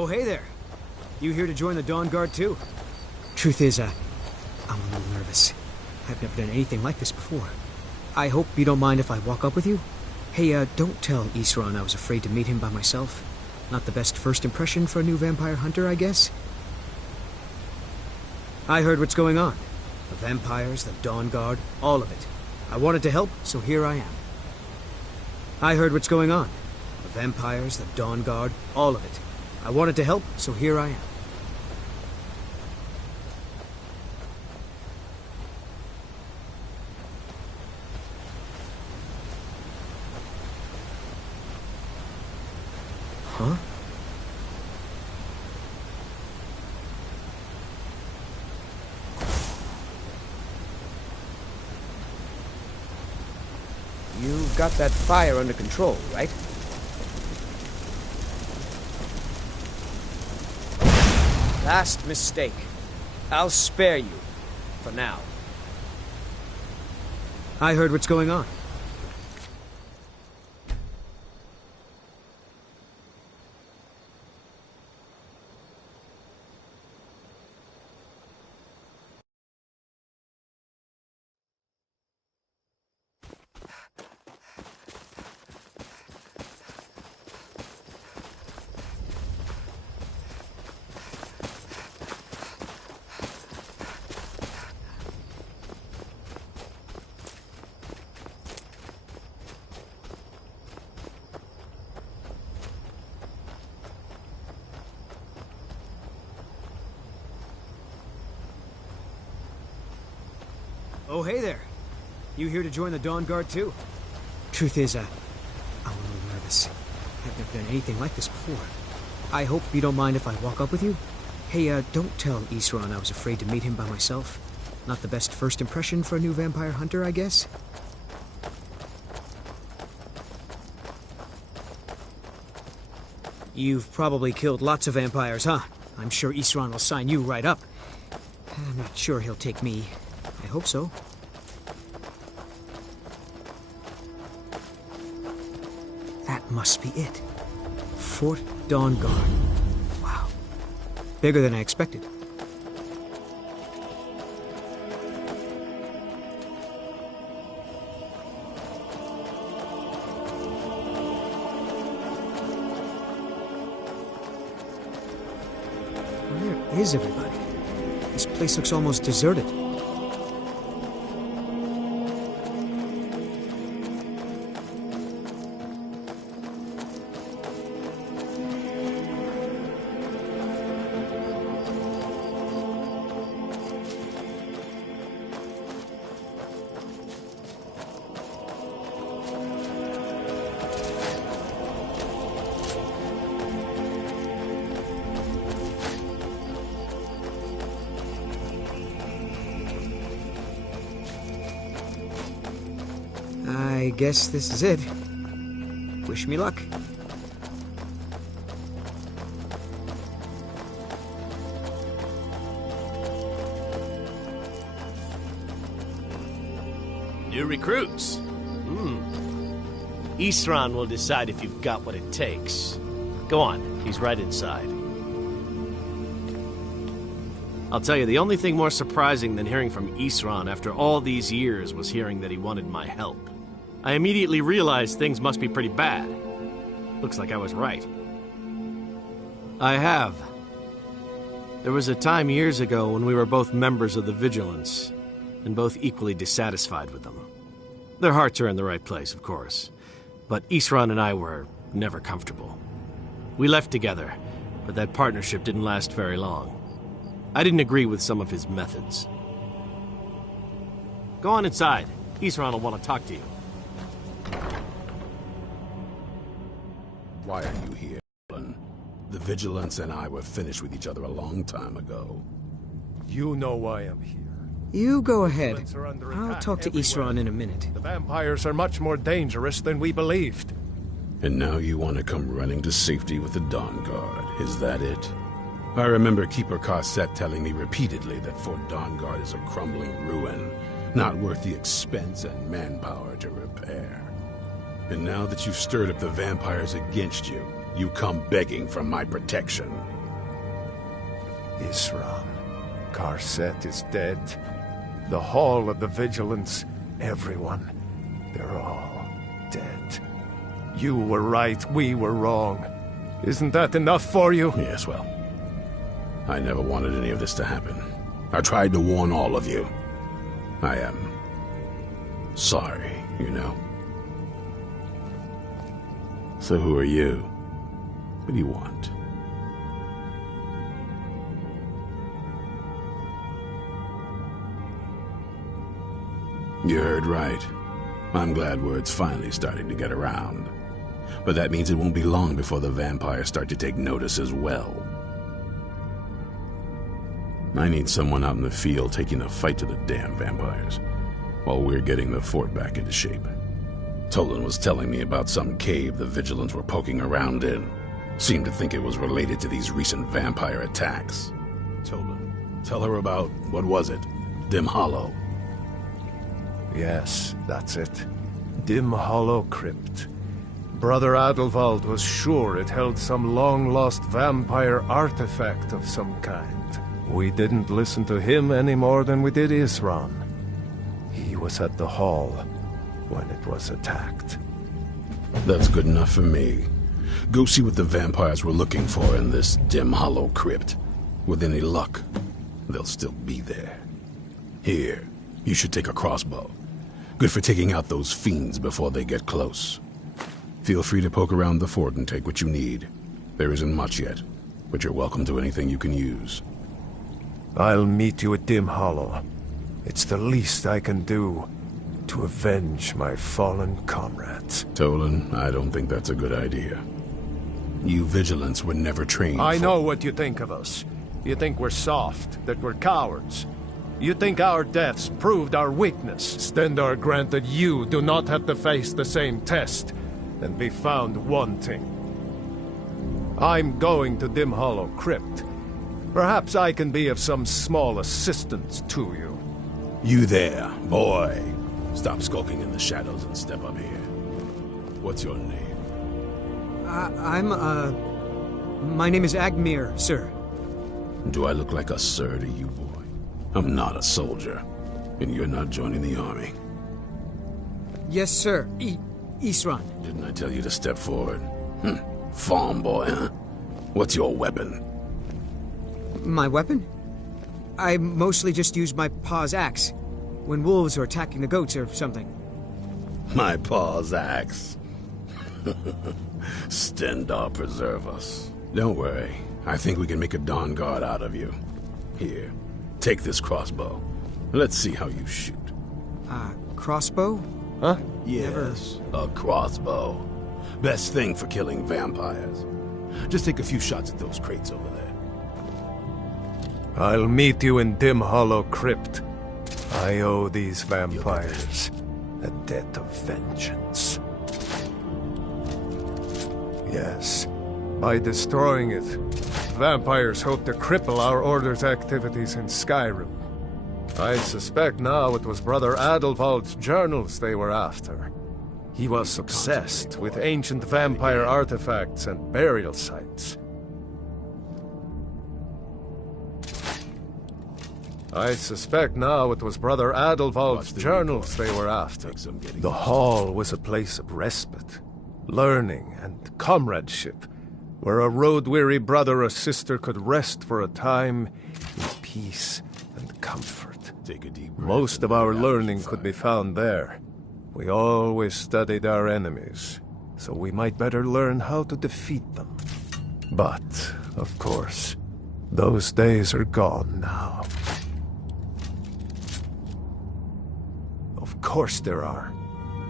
Oh, hey there. You here to join the Dawn Guard too? Truth is, I'm a little nervous. I've never done anything like this before. I hope you don't mind if I walk up with you? Hey, don't tell Isran I was afraid to meet him by myself. Not the best first impression for a new vampire hunter, I guess? I heard what's going on. The vampires, the Dawn Guard, all of it. I wanted to help, so here I am. I heard what's going on. The vampires, the Dawn Guard, all of it. I wanted to help, so here I am. Huh? You've got that fire under control, right? Last mistake. I'll spare you. For now. I heard what's going on. Oh, hey there. You here to join the Dawn Guard too? Truth is, I'm a little nervous. I've never done anything like this before. I hope you don't mind if I walk up with you? Hey, don't tell Isran I was afraid to meet him by myself. Not the best first impression for a new vampire hunter, I guess? You've probably killed lots of vampires, huh? I'm sure Isran will sign you right up. I'm not sure he'll take me. I hope so. That must be it. Fort Dawn Guard. Wow. Bigger than I expected. Where is everybody? This place looks almost deserted. I guess this is it. Wish me luck. New recruits. Isran will decide if you've got what it takes. Go on, he's right inside. I'll tell you, the only thing more surprising than hearing from Isran after all these years was hearing that he wanted my help. I immediately realized things must be pretty bad. Looks like I was right. I have. There was a time years ago when we were both members of the Vigilance, and both equally dissatisfied with them. Their hearts are in the right place, of course, but Isran and I were never comfortable. We left together, but that partnership didn't last very long. I didn't agree with some of his methods. Go on inside. Isran will want to talk to you. Why are you here, Alan? The Vigilance and I were finished with each other a long time ago. You know why I'm here. You go ahead. Vigilance are under I'll attack talk to everywhere. Isran in a minute. The vampires are much more dangerous than we believed. And now you want to come running to safety with the Dawn Guard. Is that it? I remember Keeper Carset telling me repeatedly that Fort Dawn Guard is a crumbling ruin, not worth the expense and manpower to repair. And now that you've stirred up the vampires against you, You come begging for my protection. Isran, Karset is dead. The Hall of the Vigilance, everyone, they're all dead. You were right, we were wrong. Isn't that enough for you? Yes, well, I never wanted any of this to happen. I tried to warn all of you. I am sorry, you know. So who are you? What do you want? You heard right. I'm glad word's finally starting to get around. But that means it won't be long before the vampires start to take notice as well. I need someone out in the field taking a fight to the damn vampires, while we're getting the fort back into shape. Tolan was telling me about some cave the Vigilants were poking around in. Seemed to think it was related to these recent vampire attacks. Tolan, tell her about, what was it? Dim Hollow. Yes, that's it. Dim Hollow Crypt. Brother Adelwald was sure it held some long-lost vampire artifact of some kind. We didn't listen to him any more than we did Isran. He was at the hall when it was attacked. That's good enough for me. Go see what the vampires were looking for in this Dim Hollow Crypt. With any luck, they'll still be there. Here, you should take a crossbow. Good for taking out those fiends before they get close. Feel free to poke around the fort and take what you need. There isn't much yet, but you're welcome to anything you can use. I'll meet you at Dim Hollow. It's the least I can do to avenge my fallen comrades. Tolan, I don't think that's a good idea. You Vigilants were never trained I know what you think of us. You think we're soft, that we're cowards. You think our deaths proved our weakness. Stendarr granted you do not have to face the same test and be found wanting. I'm going to Dim Hollow Crypt. Perhaps I can be of some small assistance to you. You there, boy. Stop skulking in the shadows and step up here. What's your name? My name is Agmir, sir. Do I look like a sir to you, boy? I'm not a soldier, and you're not joining the army. Yes, sir. Isran. Didn't I tell you to step forward? Farm boy, huh? What's your weapon? My weapon? I mostly just use my paw's axe when wolves are attacking the goats or something. My paw's axe. Stendarr preserve us. Don't worry. I think we can make a Dawn Guard out of you. Here, take this crossbow. Let's see how you shoot. Crossbow? Huh? Yes, a crossbow. Best thing for killing vampires. Just take a few shots at those crates over there. I'll meet you in Dim Hollow Crypt. I owe these vampires a debt of vengeance. Yes, by destroying it, vampires hope to cripple our Order's activities in Skyrim. I suspect now it was Brother Adelwald's journals they were after. He was obsessed with ancient vampire artifacts and burial sites. I suspect now it was Brother Adelwald's journals they were after. The hall was a place of respite, learning, and comradeship, where a road-weary brother or sister could rest for a time in peace and comfort. Take a deep breath. Most of our learning could be found there. We always studied our enemies, so we might better learn how to defeat them. But, of course, those days are gone now. Of course there are.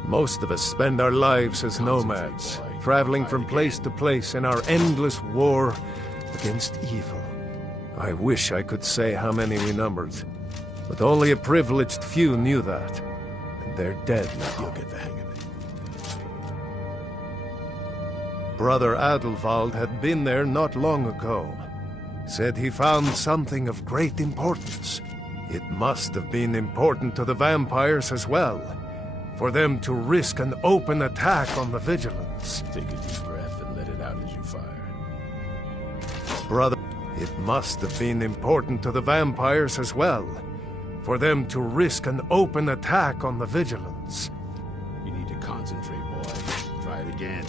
Most of us spend our lives as nomads, traveling from place to place in our endless war against evil. I wish I could say how many we numbered, but only a privileged few knew that, and they're dead now. You'll get the hang of it. Brother Adelwald had been there not long ago. Said he found something of great importance. It must have been important to the vampires as well, for them to risk an open attack on the Vigilants. Take a deep breath and let it out as you find Brother, it must have been important to the vampires as well, for them to risk an open attack on the Vigilance. You need to concentrate, boy. Try it again.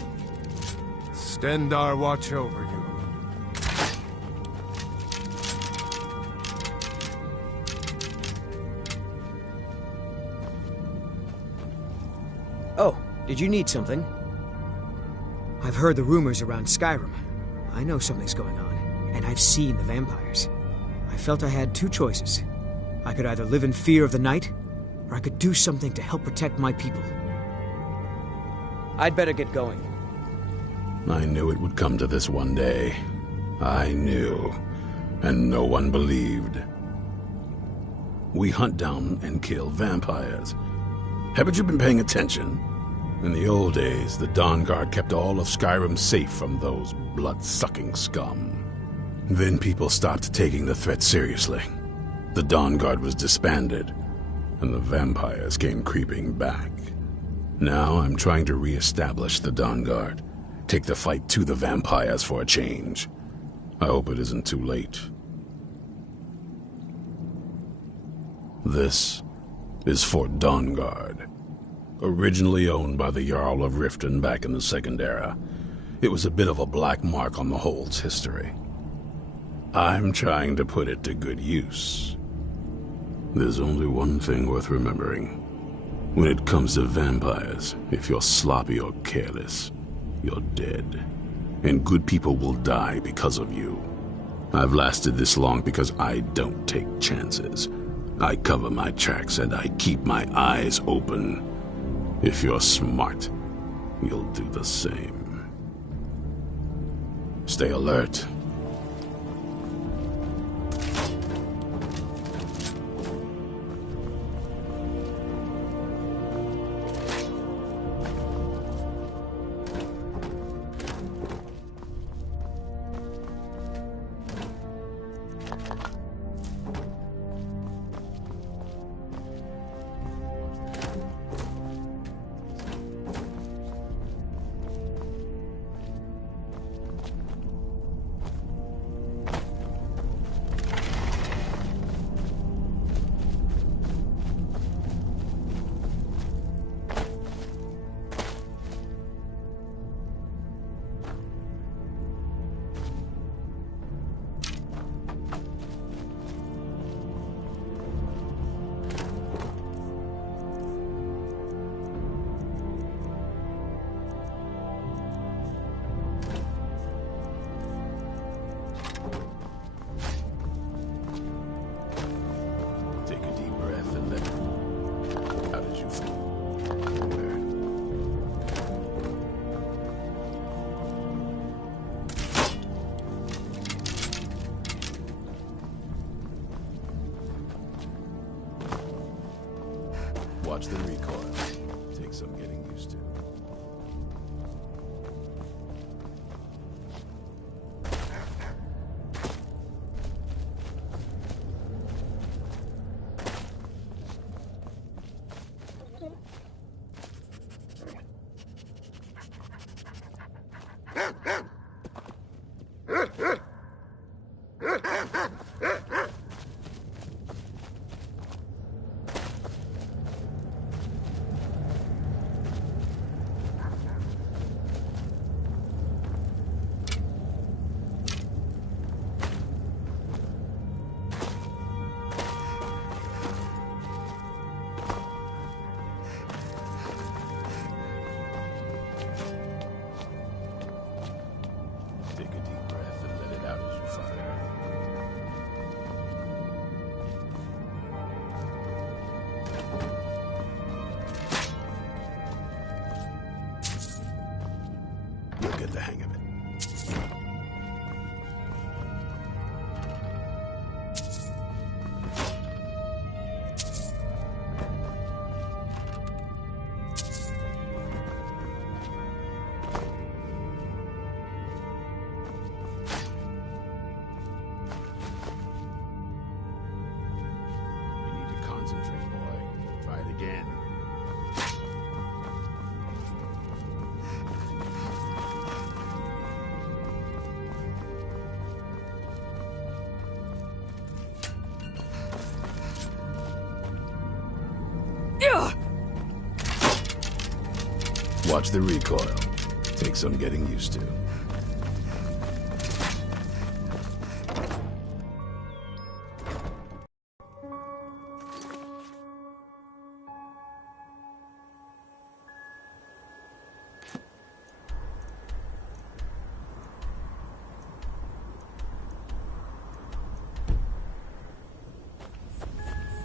Stendar watch over you. Oh, did you need something? I've heard the rumors around Skyrim. I know something's going on, and I've seen the vampires. I felt I had two choices. I could either live in fear of the night, or I could do something to help protect my people. I'd better get going. I knew it would come to this one day. I knew, and no one believed. We hunt down and kill vampires. Haven't you been paying attention? In the old days, the Dawn Guard kept all of Skyrim safe from those blood-sucking scum. Then people stopped taking the threat seriously. The Dawn Guard was disbanded, and the vampires came creeping back. Now I'm trying to re-establish the Dawn Guard. Take the fight to the vampires for a change. I hope it isn't too late. This is Fort Dawnguard. Originally owned by the Jarl of Riften back in the Second Era, it was a bit of a black mark on the Hold's history. I'm trying to put it to good use. There's only one thing worth remembering. When it comes to vampires, if you're sloppy or careless, you're dead. And good people will die because of you. I've lasted this long because I don't take chances. I cover my tracks and I keep my eyes open. If you're smart, you'll do the same. Stay alert. Watch the recoil. Take some getting used to. You'll get the hang of it. You need to concentrate, boy. Try it again. watch the recoil. Take some getting used to.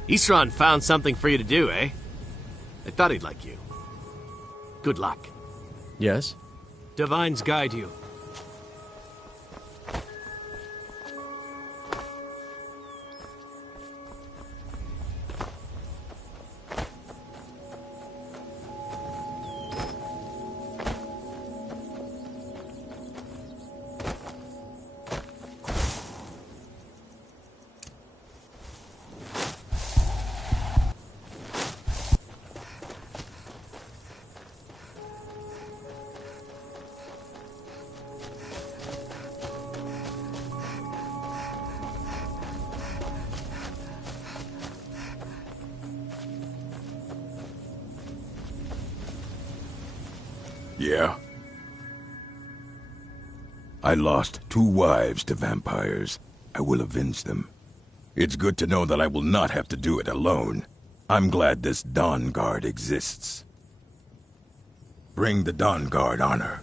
Isran found something for you to do, eh? I thought he'd like you. Good luck. Yes? Divines guide you. Yeah? I lost 2 wives to vampires. I will avenge them. It's good to know that I will not have to do it alone. I'm glad this Dawn Guard exists. Bring the Dawn Guard honor.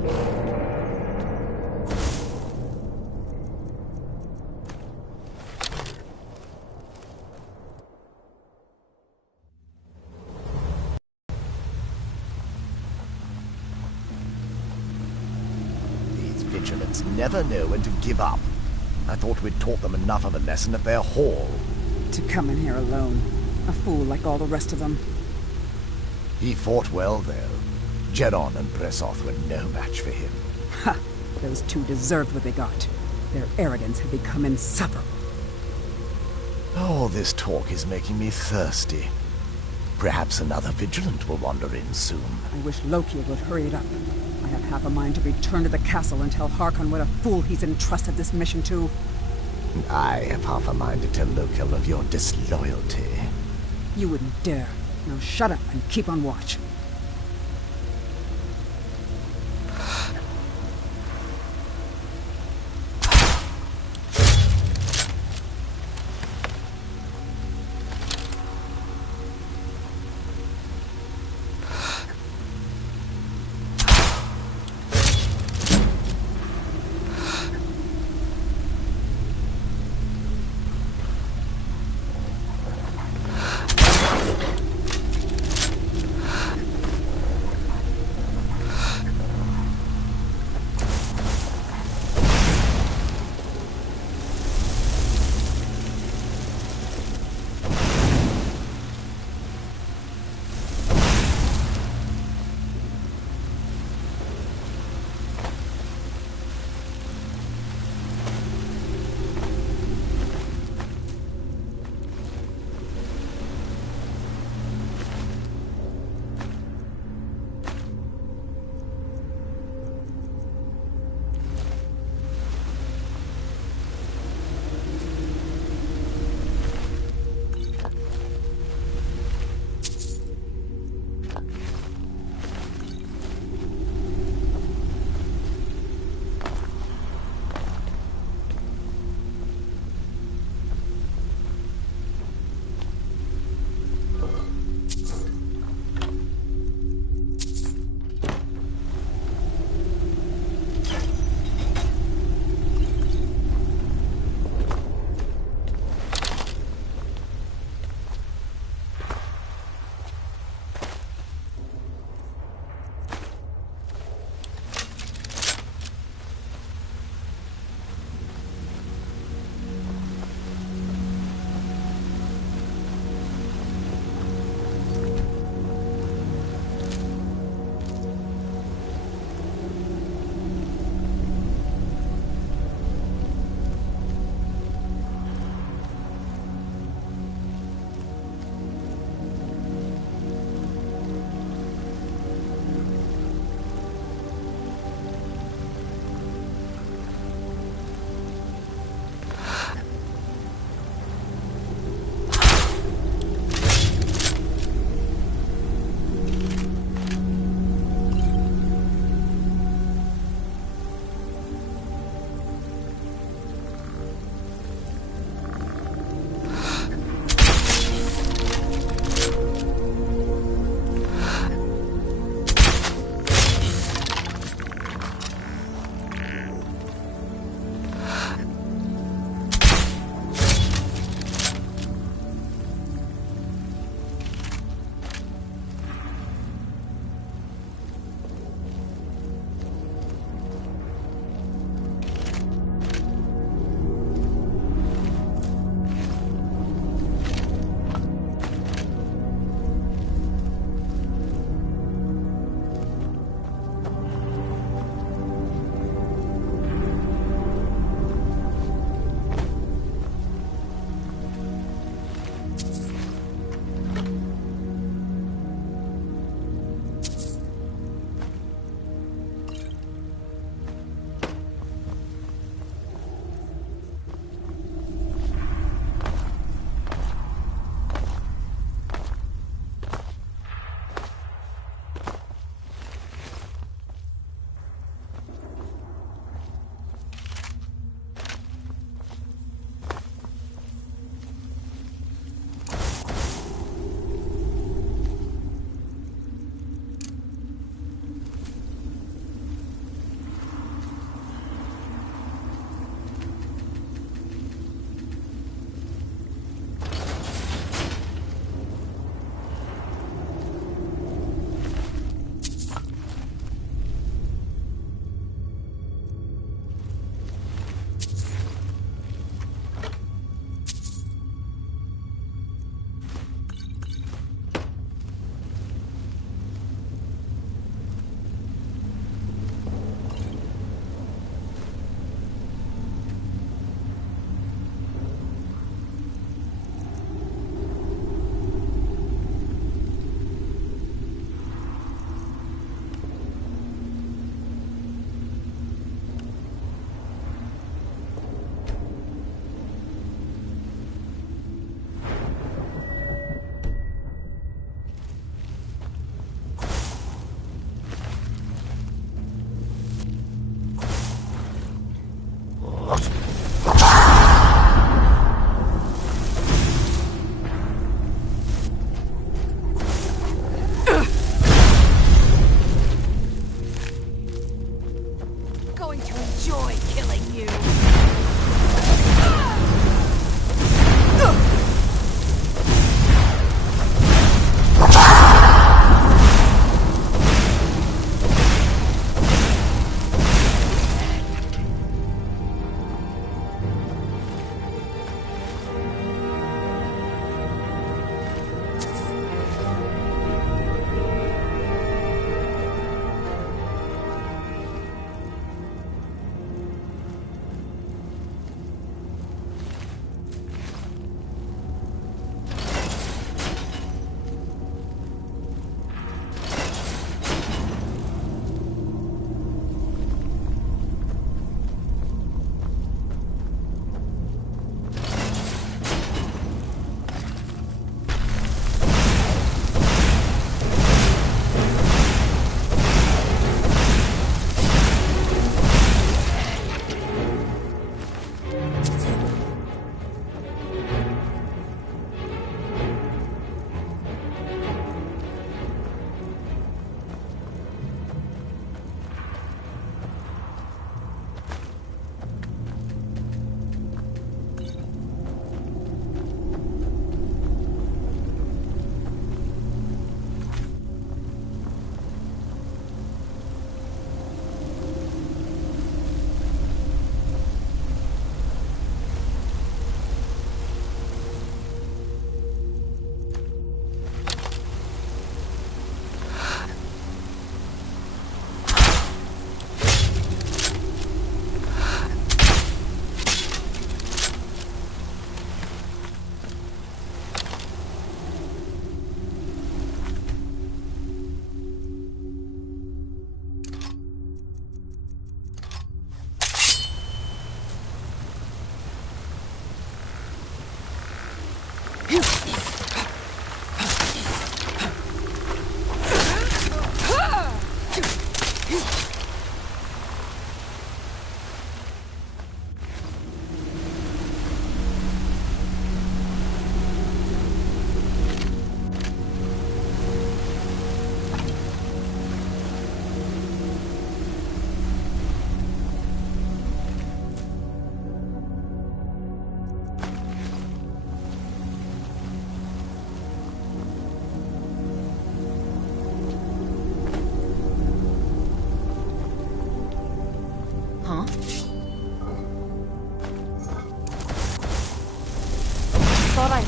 These vigilants never know when to give up. I thought we'd taught them enough of a lesson at their hall. To come in here alone. A fool like all the rest of them. He fought well, though. Geron and Bresoth were no match for him. Ha! Those two deserved what they got. Their arrogance had become insufferable. All this talk is making me thirsty. Perhaps another vigilant will wander in soon. I wish Loki would hurry it up. I have half a mind to return to the castle and tell Harkon what a fool he's entrusted this mission to. And I have half a mind to tell Loki of your disloyalty. You wouldn't dare. Now shut up and keep on watch.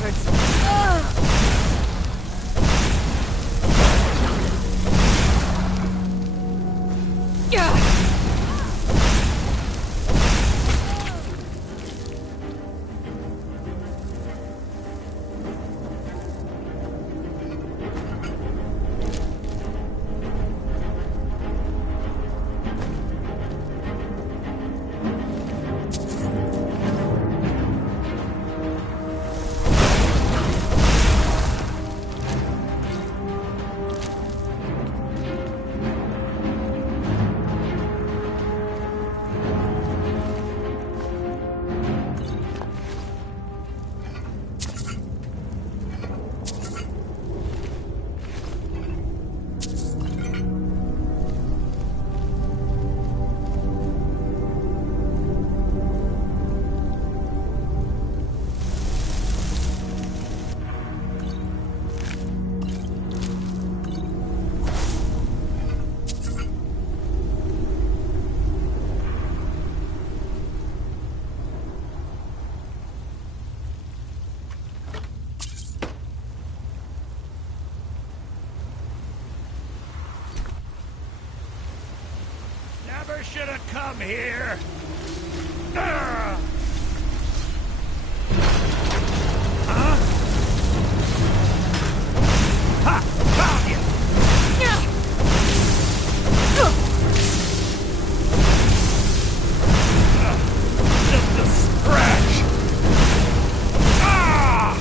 bastards! Never should have come here. Huh? Ha! Found you! Just a scratch. Ah!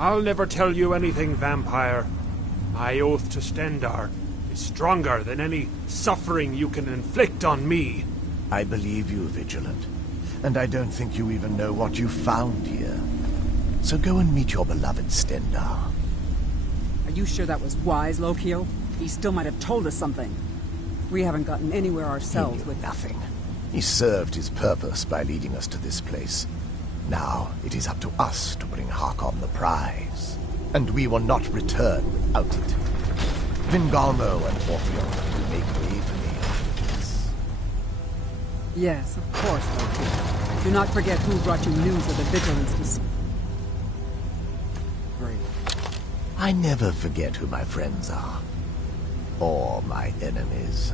I'll never tell you anything, vampire. My oath to Stendar is stronger than any suffering you can inflict on me. I believe you, Vigilant. And I don't think you even know what you found here. So go and meet your beloved Stendar. Are you sure that was wise, Lokio? He still might have told us something. We haven't gotten anywhere ourselves He with knew nothing. He served his purpose by leading us to this place. Now it is up to us to bring Harkon the prize. And we will not return without it. Vingalmo and Orpheon will make way for me after this. Yes, of course, Lokio. Do not forget who brought you news of the Vigilance to I never forget who my friends are. Or my enemies.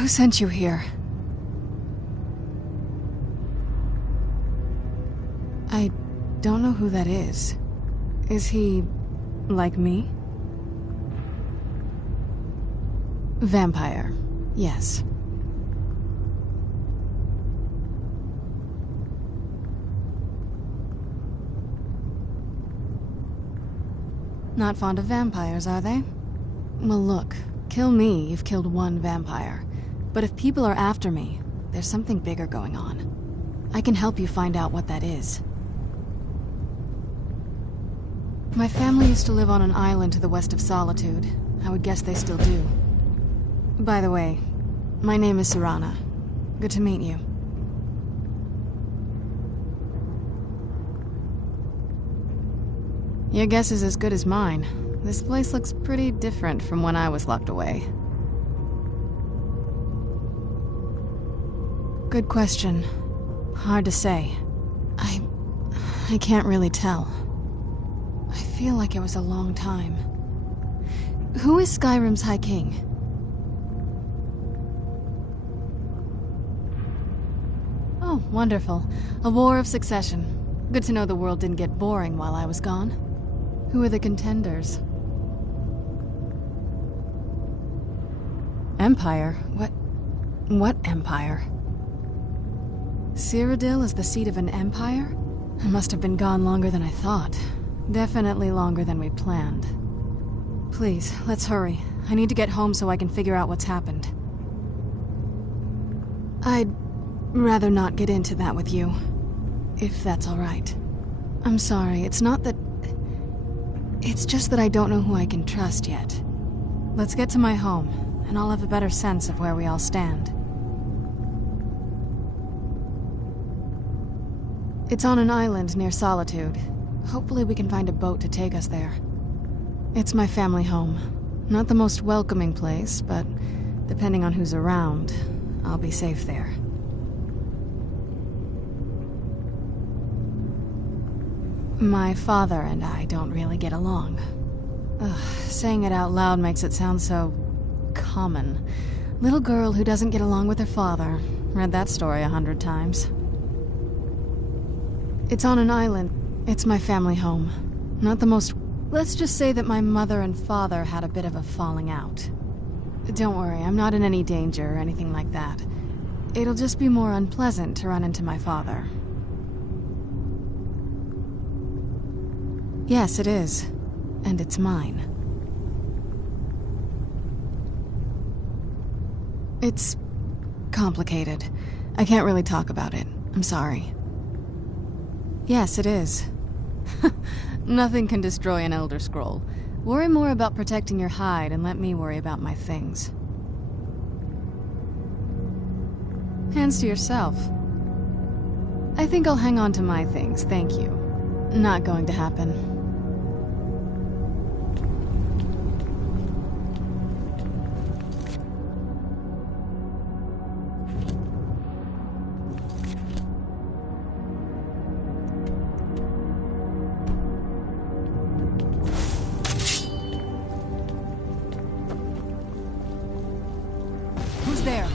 Who sent you here? I don't know who that is. Is he like me? Vampire, yes. Not fond of vampires, are they? Well, look, kill me, you've killed one vampire. But if people are after me, there's something bigger going on. I can help you find out what that is. My family used to live on an island to the west of Solitude. I would guess they still do. By the way, my name is Serana. Good to meet you. Your guess is as good as mine. This place looks pretty different from when I was locked away. Good question. Hard to say. I can't really tell. I feel like it was a long time. Who is Skyrim's High King? Oh, wonderful. A war of succession. Good to know the world didn't get boring while I was gone. Who are the contenders? Empire? What empire? Cyrodiil is the seat of an empire? I must have been gone longer than I thought. Definitely longer than we planned. Please, let's hurry. I need to get home so I can figure out what's happened. I'd rather not get into that with you, if that's all right. I'm sorry, it's not that... It's just that I don't know who I can trust yet. Let's get to my home, and I'll have a better sense of where we all stand. It's on an island near Solitude. Hopefully we can find a boat to take us there. It's my family home. Not the most welcoming place, but depending on who's around, I'll be safe there. My father and I don't really get along. Ugh, saying it out loud makes it sound so... common. Little girl who doesn't get along with her father. Read that story 100 times. It's on an island. It's my family home. Not the most... Let's just say that my mother and father had a bit of a falling out. Don't worry, I'm not in any danger or anything like that. It'll just be more unpleasant to run into my father. Yes, it is. And it's mine. It's... complicated. I can't really talk about it. I'm sorry. Yes, it is. Nothing can destroy an Elder Scroll. Worry more about protecting your hide and let me worry about my things. Hands to yourself. I think I'll hang on to my things, thank you. Not going to happen. Who's there?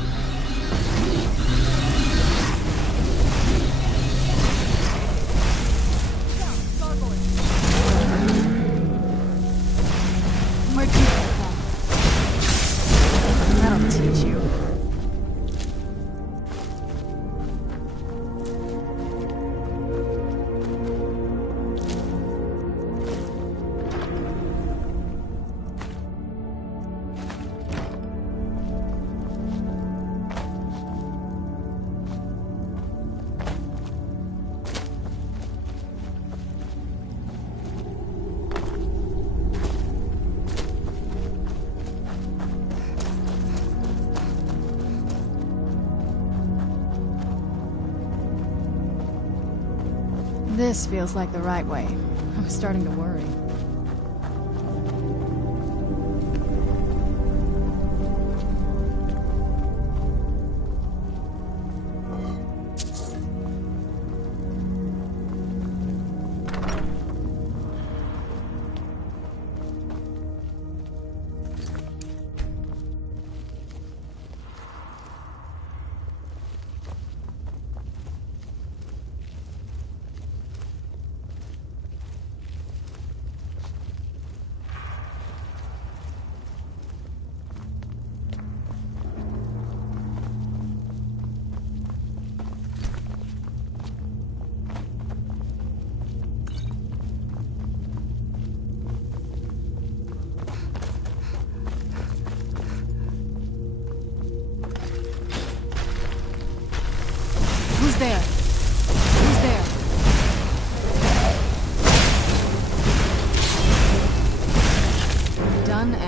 Where'd you come from? That'll teach you. This feels like the right way. I was starting to worry.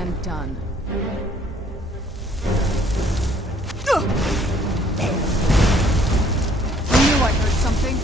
and done. I knew I heard something.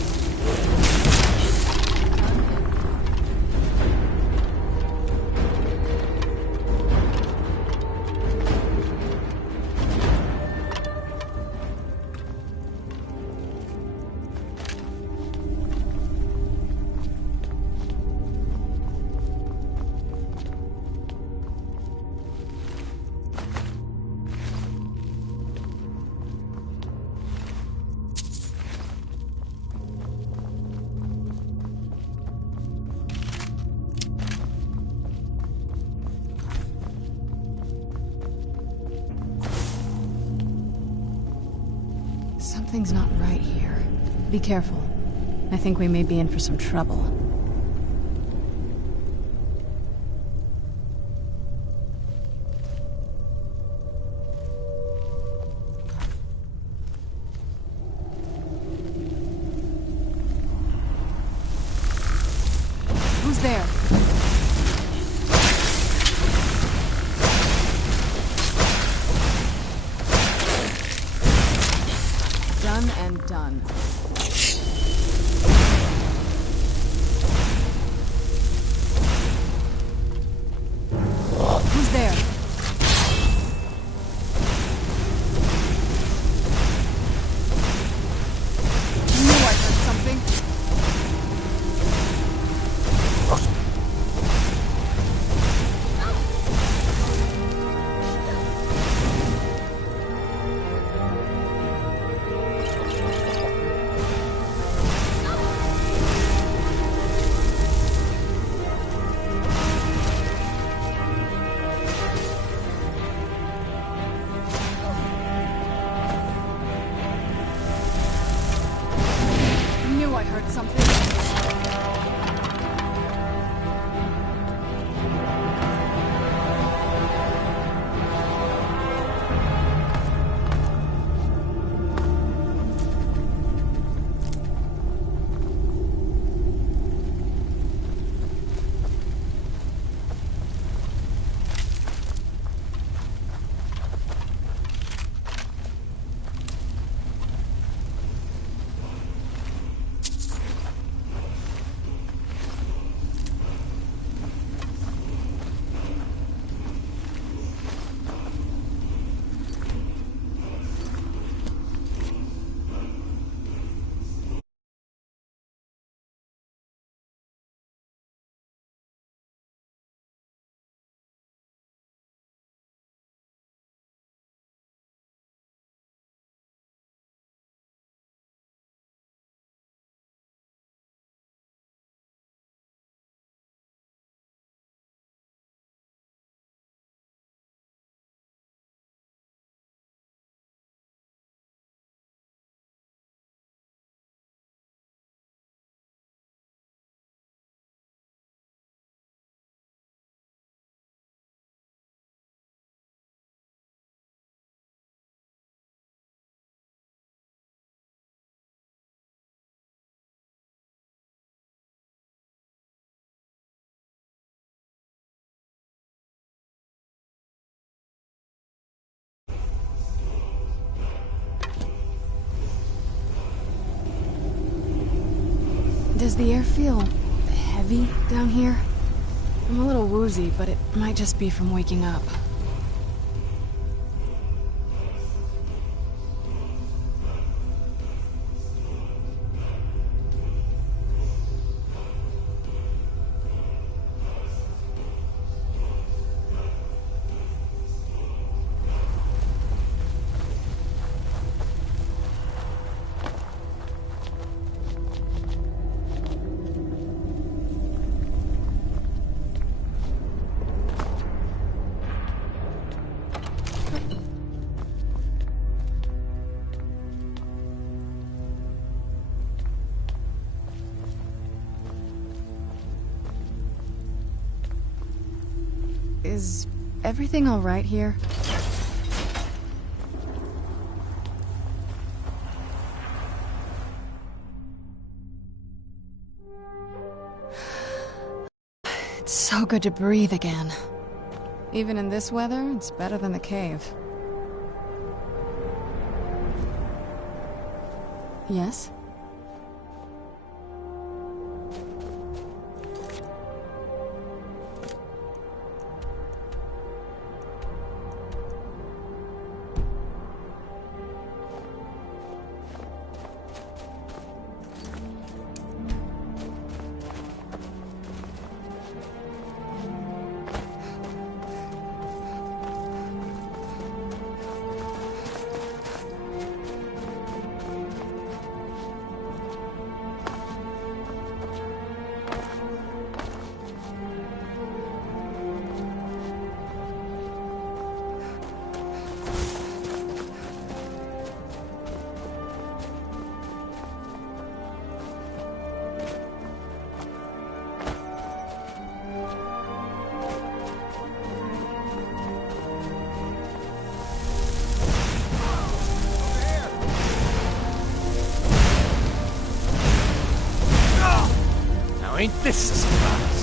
Something's not right here. Be careful. I think we may be in for some trouble. Who's there? Done and done. Who's there? I knew I heard something. I knew I heard something. Does the air feel heavy down here? I'm a little woozy, but it might just be from waking up. Is everything all right here? It's so good to breathe again. Even in this weather, it's better than the cave. Yes? Ain't this a surprise?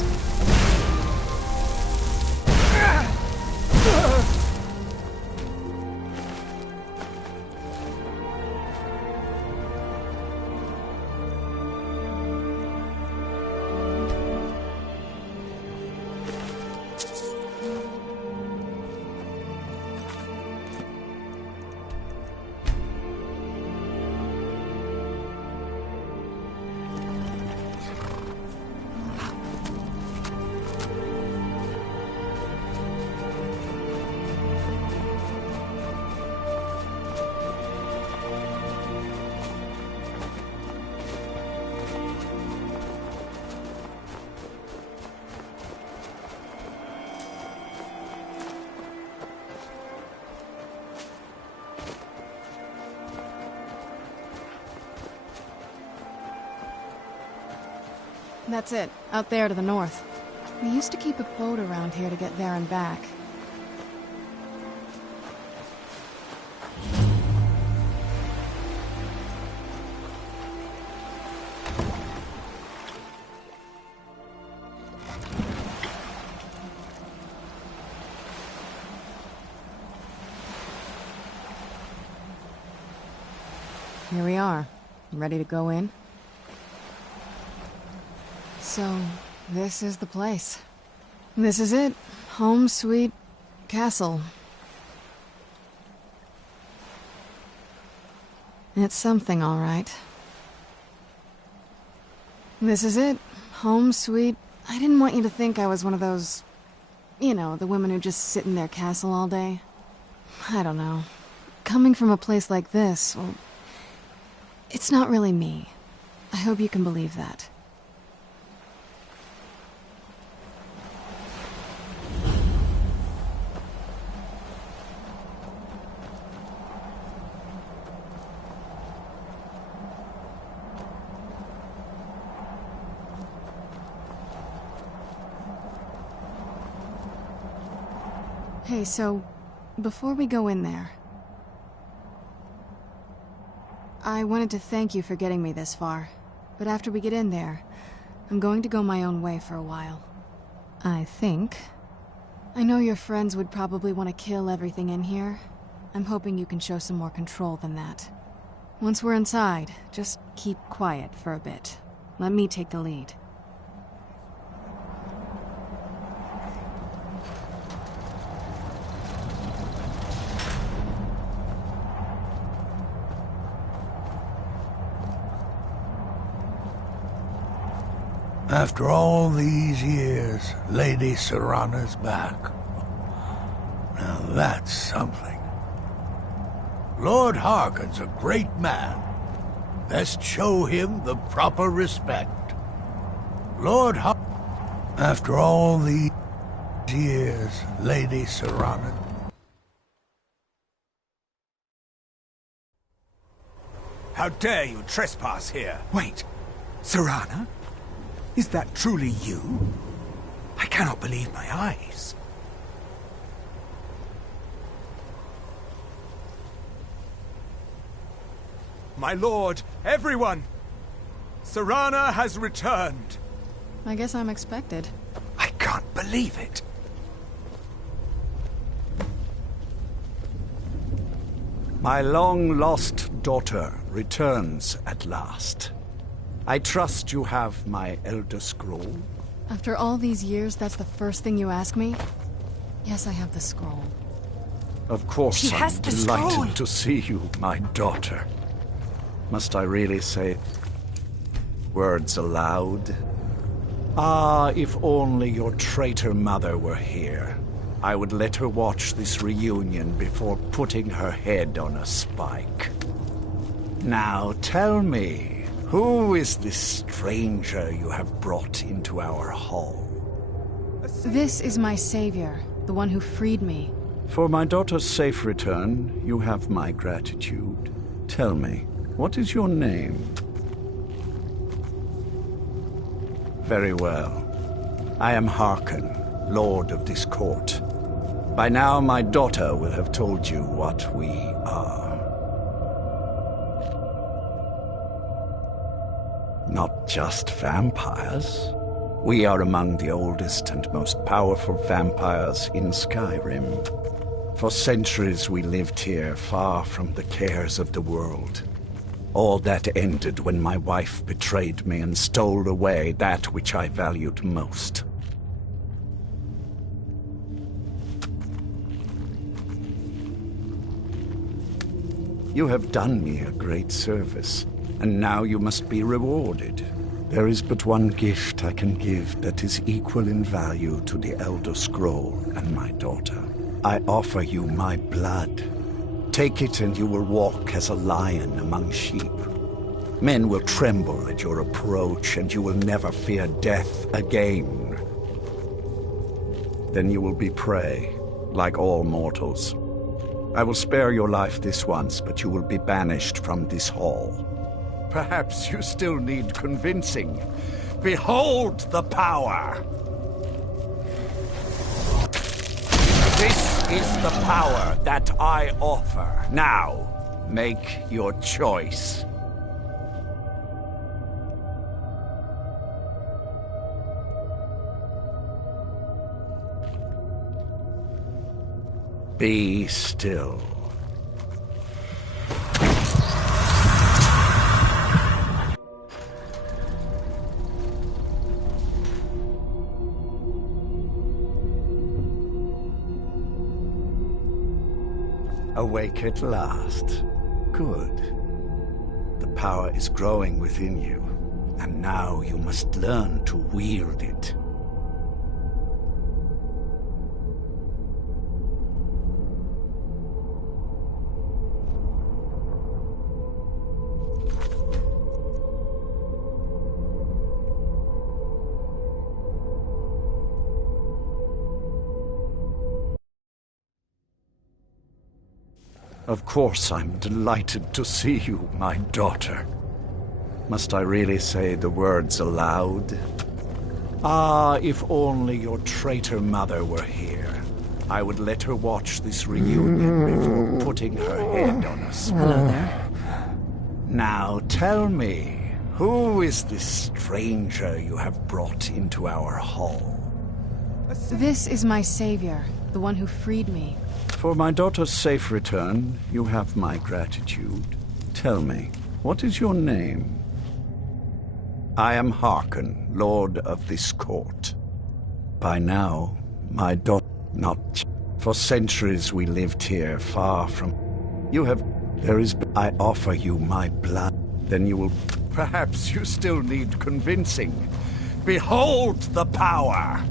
That's it, out there to the north. We used to keep a boat around here to get there and back. Here we are, ready to go in. So, this is the place. This is it. Home sweet castle. It's something, all right. This is it. Home sweet... I didn't want you to think I was one of those... You know, the women who just sit in their castle all day. I don't know. Coming from a place like this, well... It's not really me. I hope you can believe that. Hey, so, before we go in there, I wanted to thank you for getting me this far, but after we get in there, I'm going to go my own way for a while. I think. I know your friends would probably want to kill everything in here. I'm hoping you can show some more control than that. Once we're inside, just keep quiet for a bit. Let me take the lead. After all these years, Lady Serana's back. Now that's something. Lord Harkon's a great man. Best show him the proper respect. Lord After all these years, Lady Serana... How dare you trespass here? Wait, Serana? Is that truly you? I cannot believe my eyes. My lord, everyone! Serana has returned. I guess I'm expected. I can't believe it. My long-lost daughter returns at last. I trust you have my Elder Scroll. After all these years, that's the first thing you ask me? Yes, I have the scroll. Of course, She has I'm the delighted scroll. to see you, my daughter. Must I really say words aloud? Ah, if only your traitor mother were here. I would let her watch this reunion before putting her head on a spike. Now tell me, who is this stranger you have brought into our hall? This is my savior, the one who freed me. For my daughter's safe return, you have my gratitude. Tell me, what is your name? Very well. I am Harkon, Lord of this court. By now, my daughter will have told you what we are. Not just vampires. We are among the oldest and most powerful vampires in Skyrim. For centuries we lived here, far from the cares of the world. All that ended when my wife betrayed me and stole away that which I valued most. You have done me a great service, and now you must be rewarded. There is but one gift I can give that is equal in value to the Elder Scroll and my daughter. I offer you my blood. Take it and you will walk as a lion among sheep. Men will tremble at your approach and you will never fear death again. Then you will be prey, like all mortals. I will spare your life this once, but you will be banished from this hall. Perhaps you still need convincing. Behold the power! This is the power that I offer. Now, make your choice. Be still. Awake at last. Good. The power is growing within you, and now you must learn to wield it. Of course, I'm delighted to see you, my daughter. Must I really say the words aloud? Ah, if only your traitor mother were here. I would let her watch this reunion before putting her head on a spike. Hello there. Now tell me, who is this stranger you have brought into our hall? This is my savior, the one who freed me. For my daughter's safe return, you have my gratitude. Tell me, what is your name? I am Harkon, Lord of this court. By now, my daughter... Not... For centuries we lived here, far from... You have... There is... I offer you my blood. Then you will... Perhaps you still need convincing. Behold the power!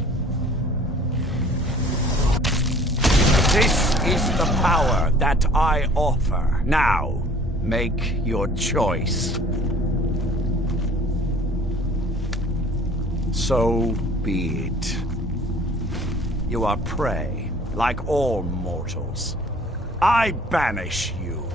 This is the power that I offer. Now, make your choice. So be it. You are prey, like all mortals. I banish you.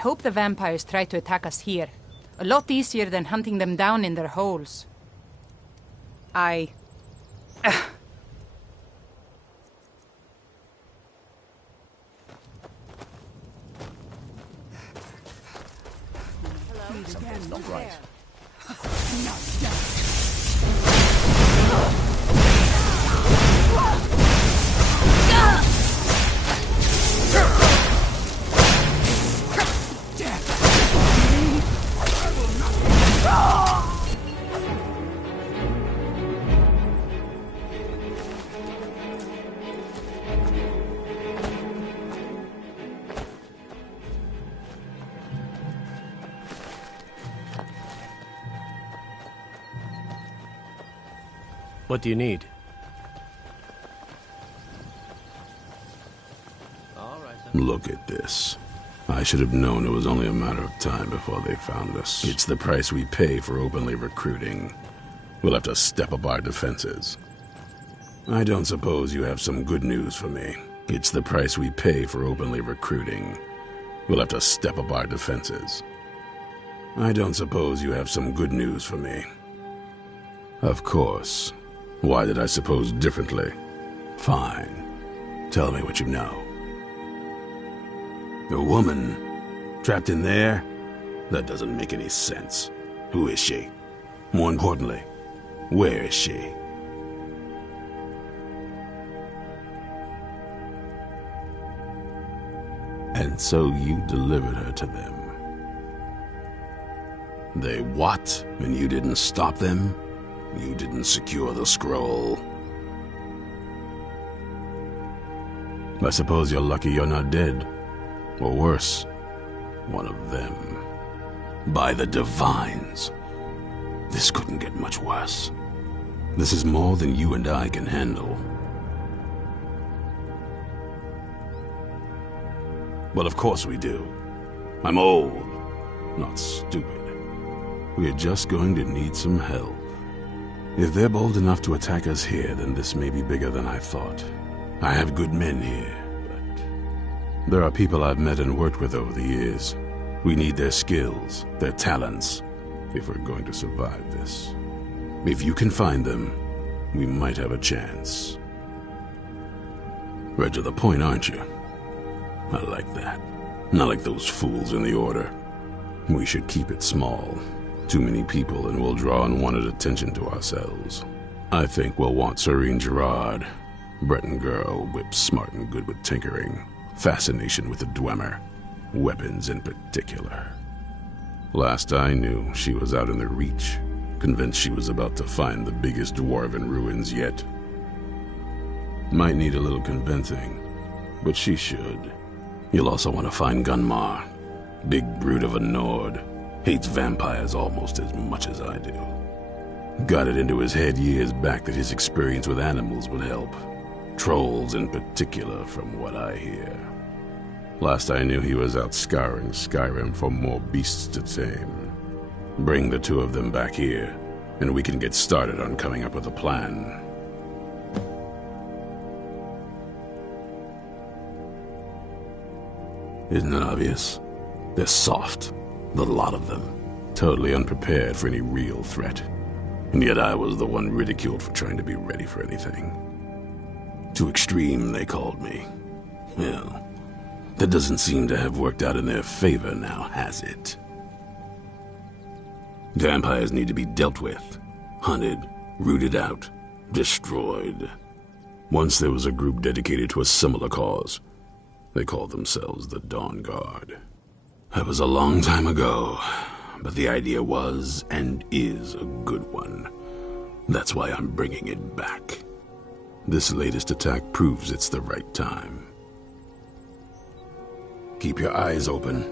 hope the vampires try to attack us here. A lot easier than hunting them down in their holes. Not right. What do you need? Look at this. I should have known it was only a matter of time before they found us. It's the price we pay for openly recruiting. We'll have to step up our defenses. I don't suppose you have some good news for me. It's the price we pay for openly recruiting. We'll have to step up our defenses. I don't suppose you have some good news for me. Of course. Why did I suppose differently? Fine. Tell me what you know. A woman? Trapped in there? That doesn't make any sense. Who is she? More importantly, where is she? And so you delivered her to them. They what? And you didn't stop them? You didn't secure the scroll? I suppose you're lucky you're not dead. Or worse, one of them. By the Divines. This couldn't get much worse. This is more than you and I can handle. Well, of course we do. I'm old, not stupid. We're just going to need some help. If they're bold enough to attack us here, then this may be bigger than I thought. I have good men here, but there are people I've met and worked with over the years. We need their skills, their talents, if we're going to survive this. If you can find them, we might have a chance. Right to the point, aren't you? I like that. Not like those fools in the Order. We should keep it small. Too many people and we'll draw unwanted attention to ourselves. I think we'll want Serene Gerard. Breton girl, whip smart and good with tinkering. Fascination with the Dwemer. Weapons in particular. Last I knew, she was out in the Reach, convinced she was about to find the biggest dwarven ruins yet. Might need a little convincing, but she should. You'll also want to find Gunmar. Big brute of a Nord. Hates vampires almost as much as I do. Got it into his head years back that his experience with animals would help. Trolls in particular, from what I hear. Last I knew he was out scouring Skyrim for more beasts to tame. Bring the two of them back here, and we can get started on coming up with a plan. Isn't it obvious? They're soft, the lot of them. Totally unprepared for any real threat. And yet I was the one ridiculed for trying to be ready for anything. Too extreme, they called me. Well, that doesn't seem to have worked out in their favor now, has it? Vampires need to be dealt with, hunted, rooted out, destroyed. Once there was a group dedicated to a similar cause. They called themselves the Dawn Guard. That was a long time ago, but the idea was and is a good one. That's why I'm bringing it back. This latest attack proves it's the right time. Keep your eyes open.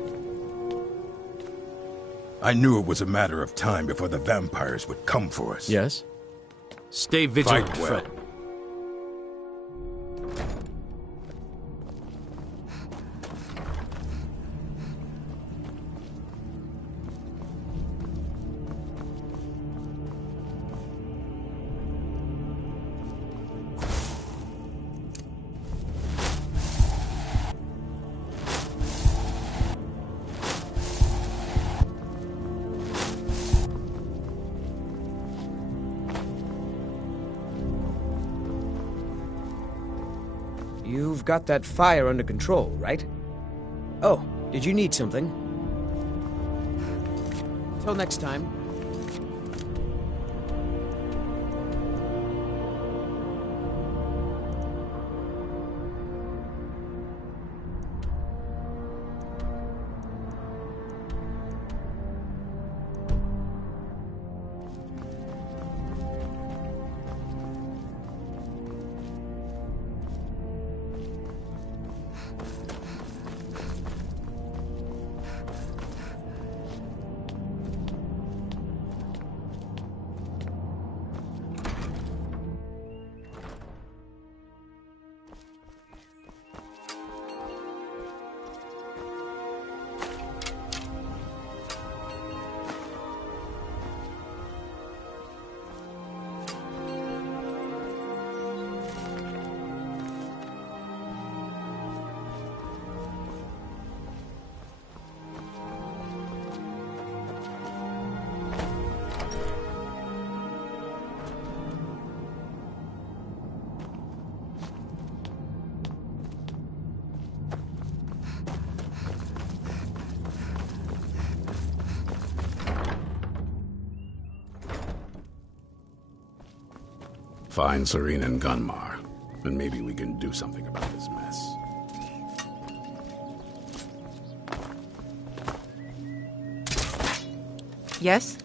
I knew it was a matter of time before the vampires would come for us. Yes? Stay vigilant, Fight well. Fred. You've got that fire under control, right? Oh, did you need something? Till next time. Find Serene and Gunmar, and maybe we can do something about this mess. Yes?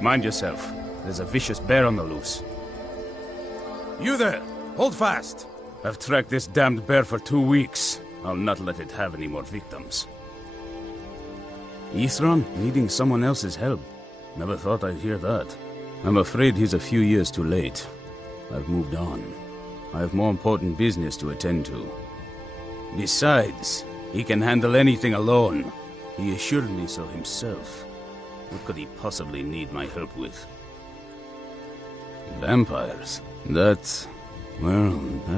Mind yourself. There's a vicious bear on the loose. You there! Hold fast! I've tracked this damned bear for 2 weeks. I'll not let it have any more victims. Isran needing someone else's help. Never thought I'd hear that. I'm afraid he's a few years too late. I've moved on. I have more important business to attend to. Besides, he can handle anything alone. He assured me so himself. What could he possibly need my help with? Vampires? That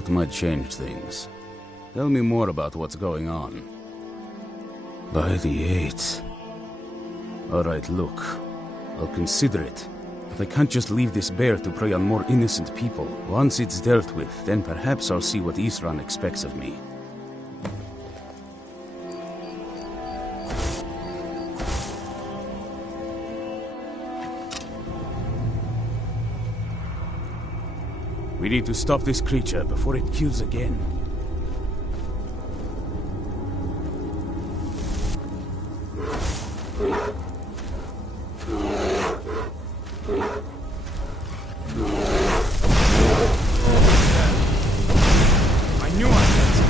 might change things. Tell me more about what's going on. By the 8th. Alright, look. I'll consider it. But I can't just leave this bear to prey on more innocent people. Once it's dealt with, then perhaps I'll see what Isran expects of me. We need to stop this creature before it kills again. I knew I had to.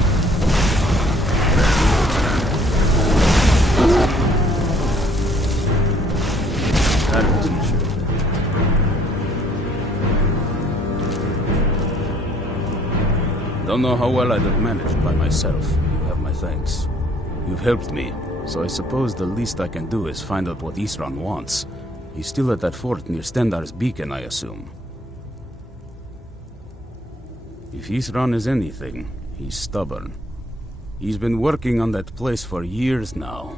That'll teach her. Don't know how well I'd have managed by myself. You have my thanks. You've helped me, so I suppose the least I can do is find out what Isran wants. He's still at that fort near Stendar's beacon, I assume. If Isran is anything, he's stubborn. He's been working on that place for years now.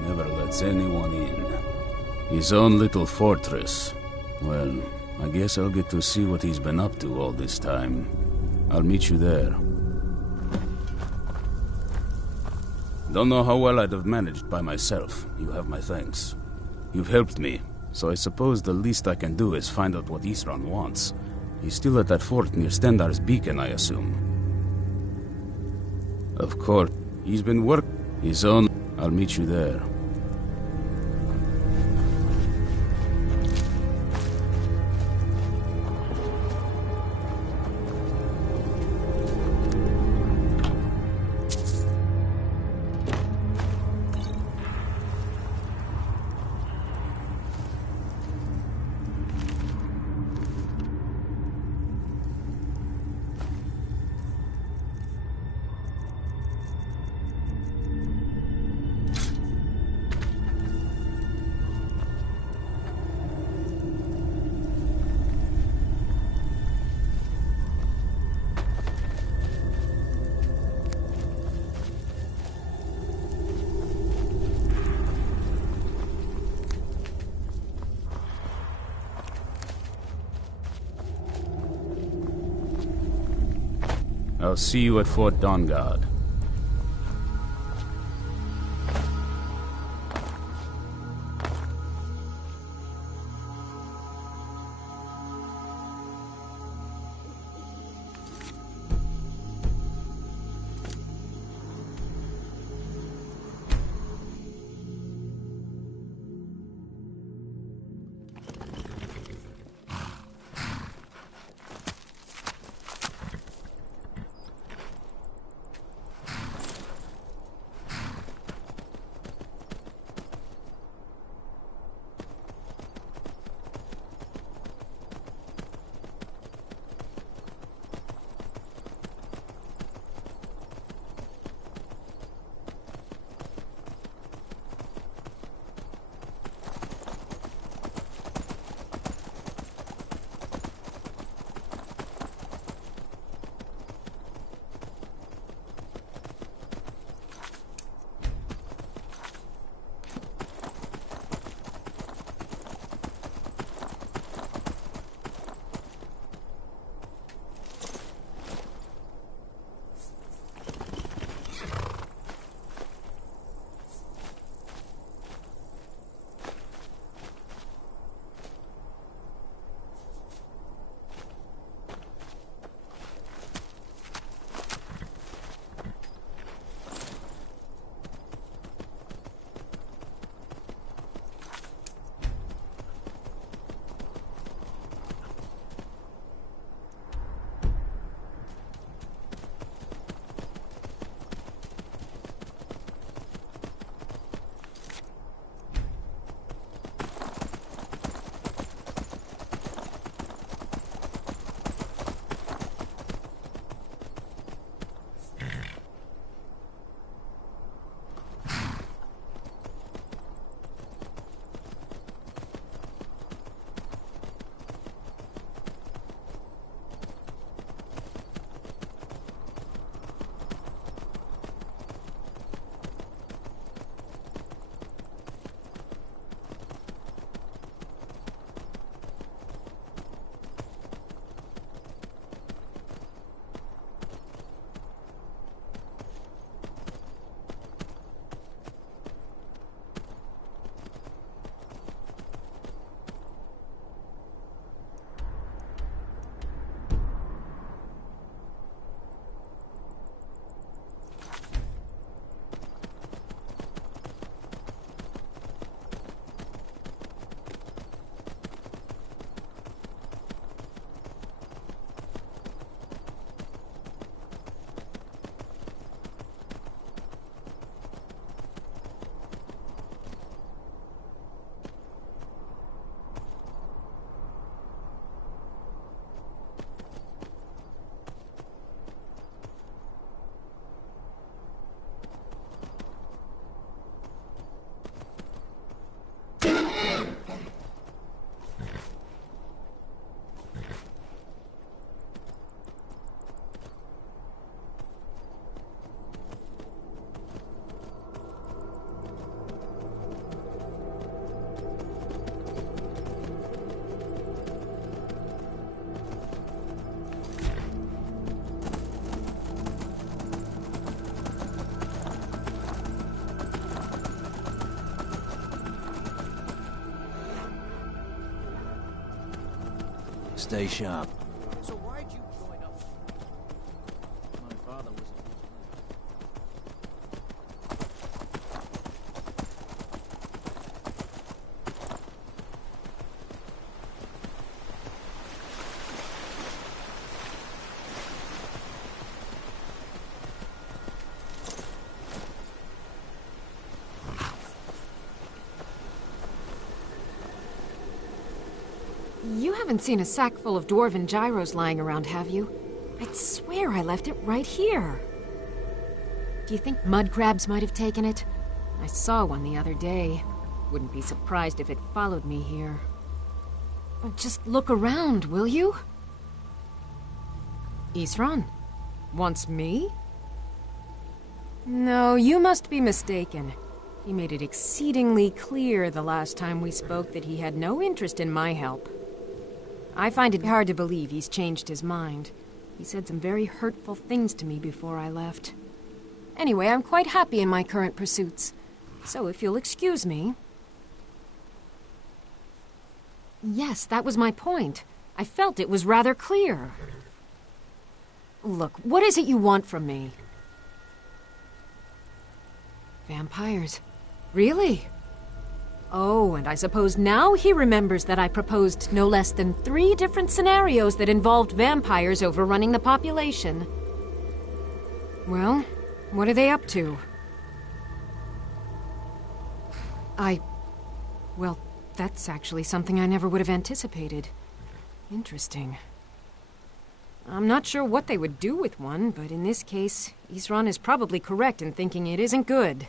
Never lets anyone in. His own little fortress. Well, I guess I'll get to see what he's been up to all this time. I'll meet you there. Don't know how well I'd have managed by myself. You have my thanks. You've helped me, so I suppose the least I can do is find out what Isran wants. He's still at that fort near Stendar's beacon, I assume. Of course, he's been his own. I'll meet you there. I'll see you at Fort Dawnguard. Stay sharp. So why'd you join up? My father was You haven't seen a sack full of dwarven gyros lying around, have you? I'd swear I left it right here. Do you think mud crabs might have taken it? I saw one the other day. Wouldn't be surprised if it followed me here. Just look around, will you? Isran? Wants me? No, you must be mistaken. He made it exceedingly clear the last time we spoke that he had no interest in my help. I find it hard to believe he's changed his mind. He said some very hurtful things to me before I left. Anyway, I'm quite happy in my current pursuits. So if you'll excuse me... Yes, that was my point. I felt it was rather clear. Look, what is it you want from me? Vampires. Really? Oh, and I suppose now he remembers that I proposed no less than 3 different scenarios that involved vampires overrunning the population. Well, what are they up to? Well, that's actually something I never would have anticipated. Interesting. I'm not sure what they would do with one, but in this case, Isran is probably correct in thinking it isn't good.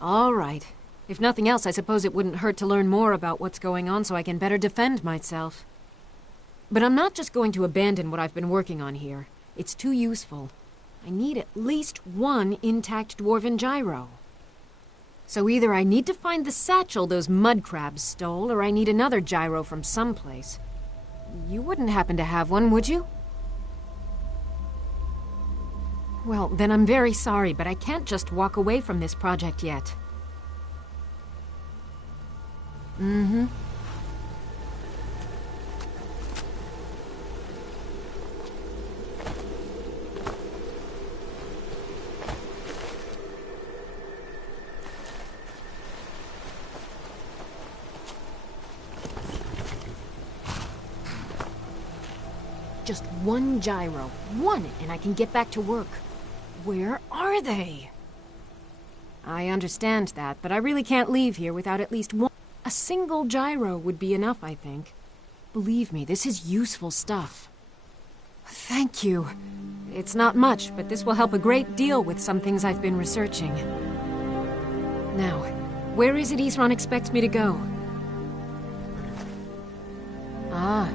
All right. If nothing else, I suppose it wouldn't hurt to learn more about what's going on so I can better defend myself. But I'm not just going to abandon what I've been working on here. It's too useful. I need at least 1 intact dwarven gyro. So either I need to find the satchel those mud crabs stole, or I need another gyro from someplace. You wouldn't happen to have one, would you? Well, then I'm very sorry, but I can't just walk away from this project yet. Mm-hmm. Just 1 gyro. 1, and I can get back to work. Where are they? I understand that, but I really can't leave here without at least 1. A single gyro would be enough, I think. Believe me, this is useful stuff. Thank you. It's not much, but this will help a great deal with some things I've been researching. Now, where is it Isran expects me to go? Ah,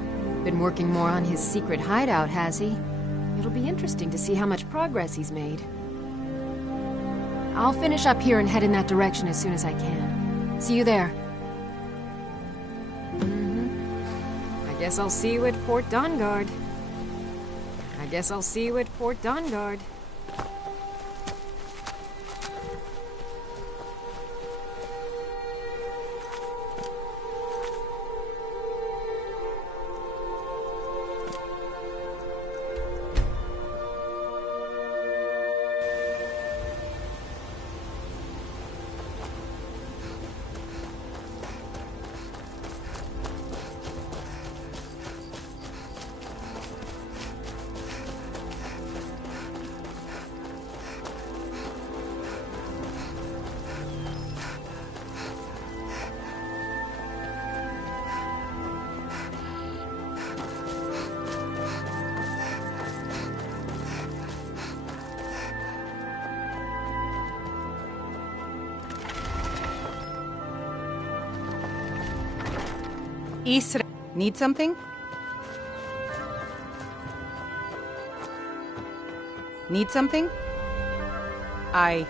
been working more on his secret hideout, has he? It'll be interesting to see how much progress he's made. I'll finish up here and head in that direction as soon as I can. See you there. I guess I'll see you at Fort Dawnguard. Isra, need something? Need something? I...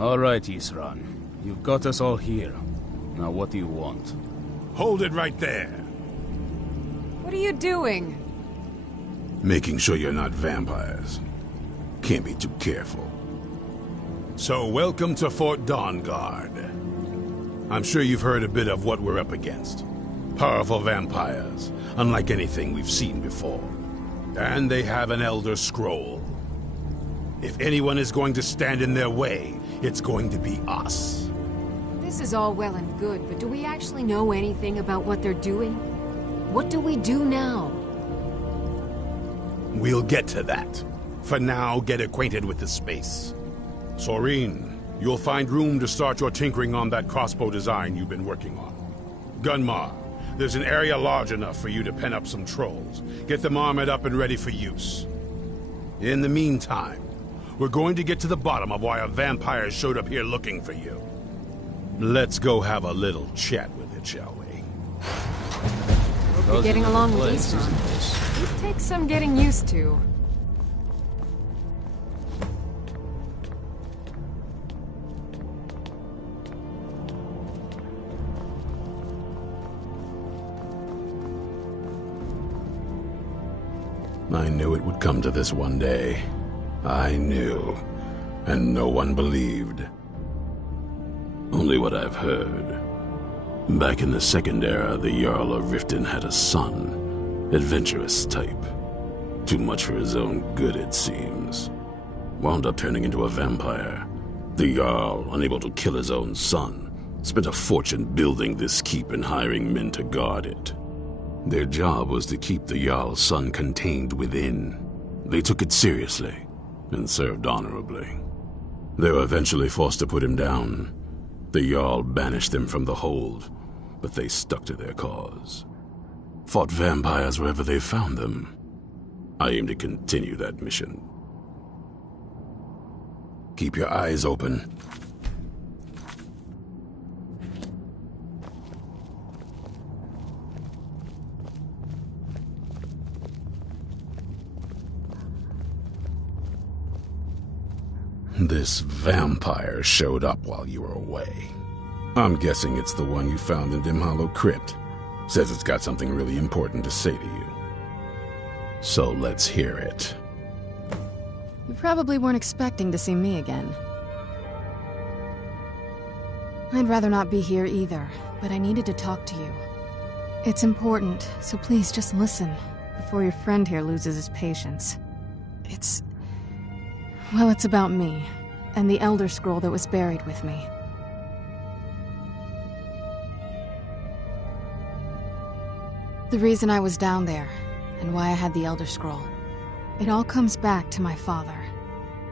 All right, Isran. You've got us all here. Now what do you want? Hold it right there. What are you doing? Making sure you're not vampires. Can't be too careful. So, welcome to Fort Dawnguard. I'm sure you've heard a bit of what we're up against. Powerful vampires, unlike anything we've seen before. And they have an Elder Scroll. If anyone is going to stand in their way, it's going to be us. This is all well and good, but do we actually know anything about what they're doing? What do we do now? We'll get to that. For now, get acquainted with the space. Soreen, you'll find room to start your tinkering on that crossbow design you've been working on. Gunmar, there's an area large enough for you to pen up some trolls. Get them armored up and ready for use. In the meantime, we're going to get to the bottom of why a vampire showed up here looking for you. Let's go have a little chat with it, shall we? We'll be getting along with Isran. It takes some getting used to. I knew it would come to this one day. I knew. And no one believed. Only what I've heard. Back in the Second Era, the Jarl of Riften had a son. Adventurous type. Too much for his own good, it seems. Wound up turning into a vampire. The Jarl, unable to kill his own son, spent a fortune building this keep and hiring men to guard it. Their job was to keep the Jarl's son contained within. They took it seriously, and served honorably. They were eventually forced to put him down. The Jarl banished them from the hold, but they stuck to their cause. Fought vampires wherever they found them. I aim to continue that mission. Keep your eyes open. This vampire showed up while you were away. I'm guessing it's the one you found in Dim Hollow Crypt. Says it's got something really important to say to you. So let's hear it. You probably weren't expecting to see me again. I'd rather not be here either, but I needed to talk to you. It's important, so please just listen, before your friend here loses his patience. Well, it's about me, and the Elder Scroll that was buried with me. The reason I was down there, and why I had the Elder Scroll. It all comes back to my father.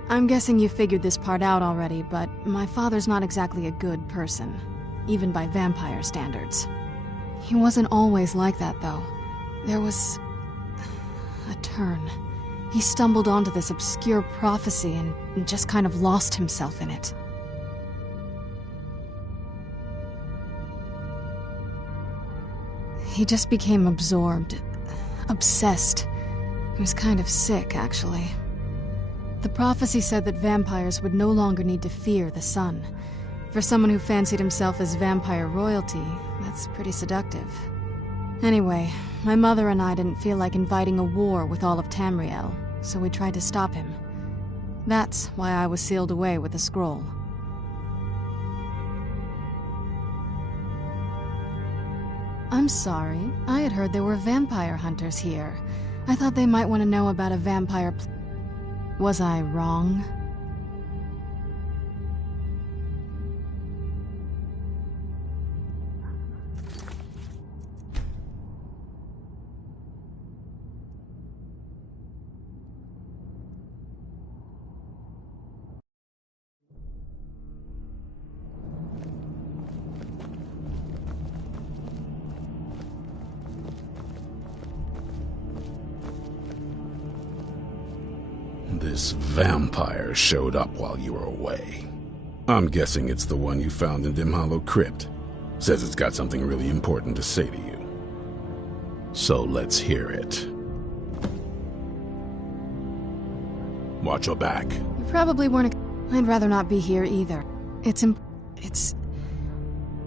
I'm guessing you figured this part out already, but my father's not exactly a good person, even by vampire standards. He wasn't always like that, though. There was a turn. He stumbled onto this obscure prophecy and just kind of lost himself in it. He just became absorbed, obsessed. He was kind of sick, actually. The prophecy said that vampires would no longer need to fear the sun. For someone who fancied himself as vampire royalty, that's pretty seductive. Anyway, my mother and I didn't feel like inviting a war with all of Tamriel, so we tried to stop him. That's why I was sealed away with the scroll. I'm sorry. I had heard there were vampire hunters here. I thought they might want to know about a vampire Was I wrong? This vampire showed up while you were away. I'm guessing it's the one you found in Dim Hollow Crypt. Says it's got something really important to say to you. So let's hear it. Watch your back. You probably weren't. I'd rather not be here either. It's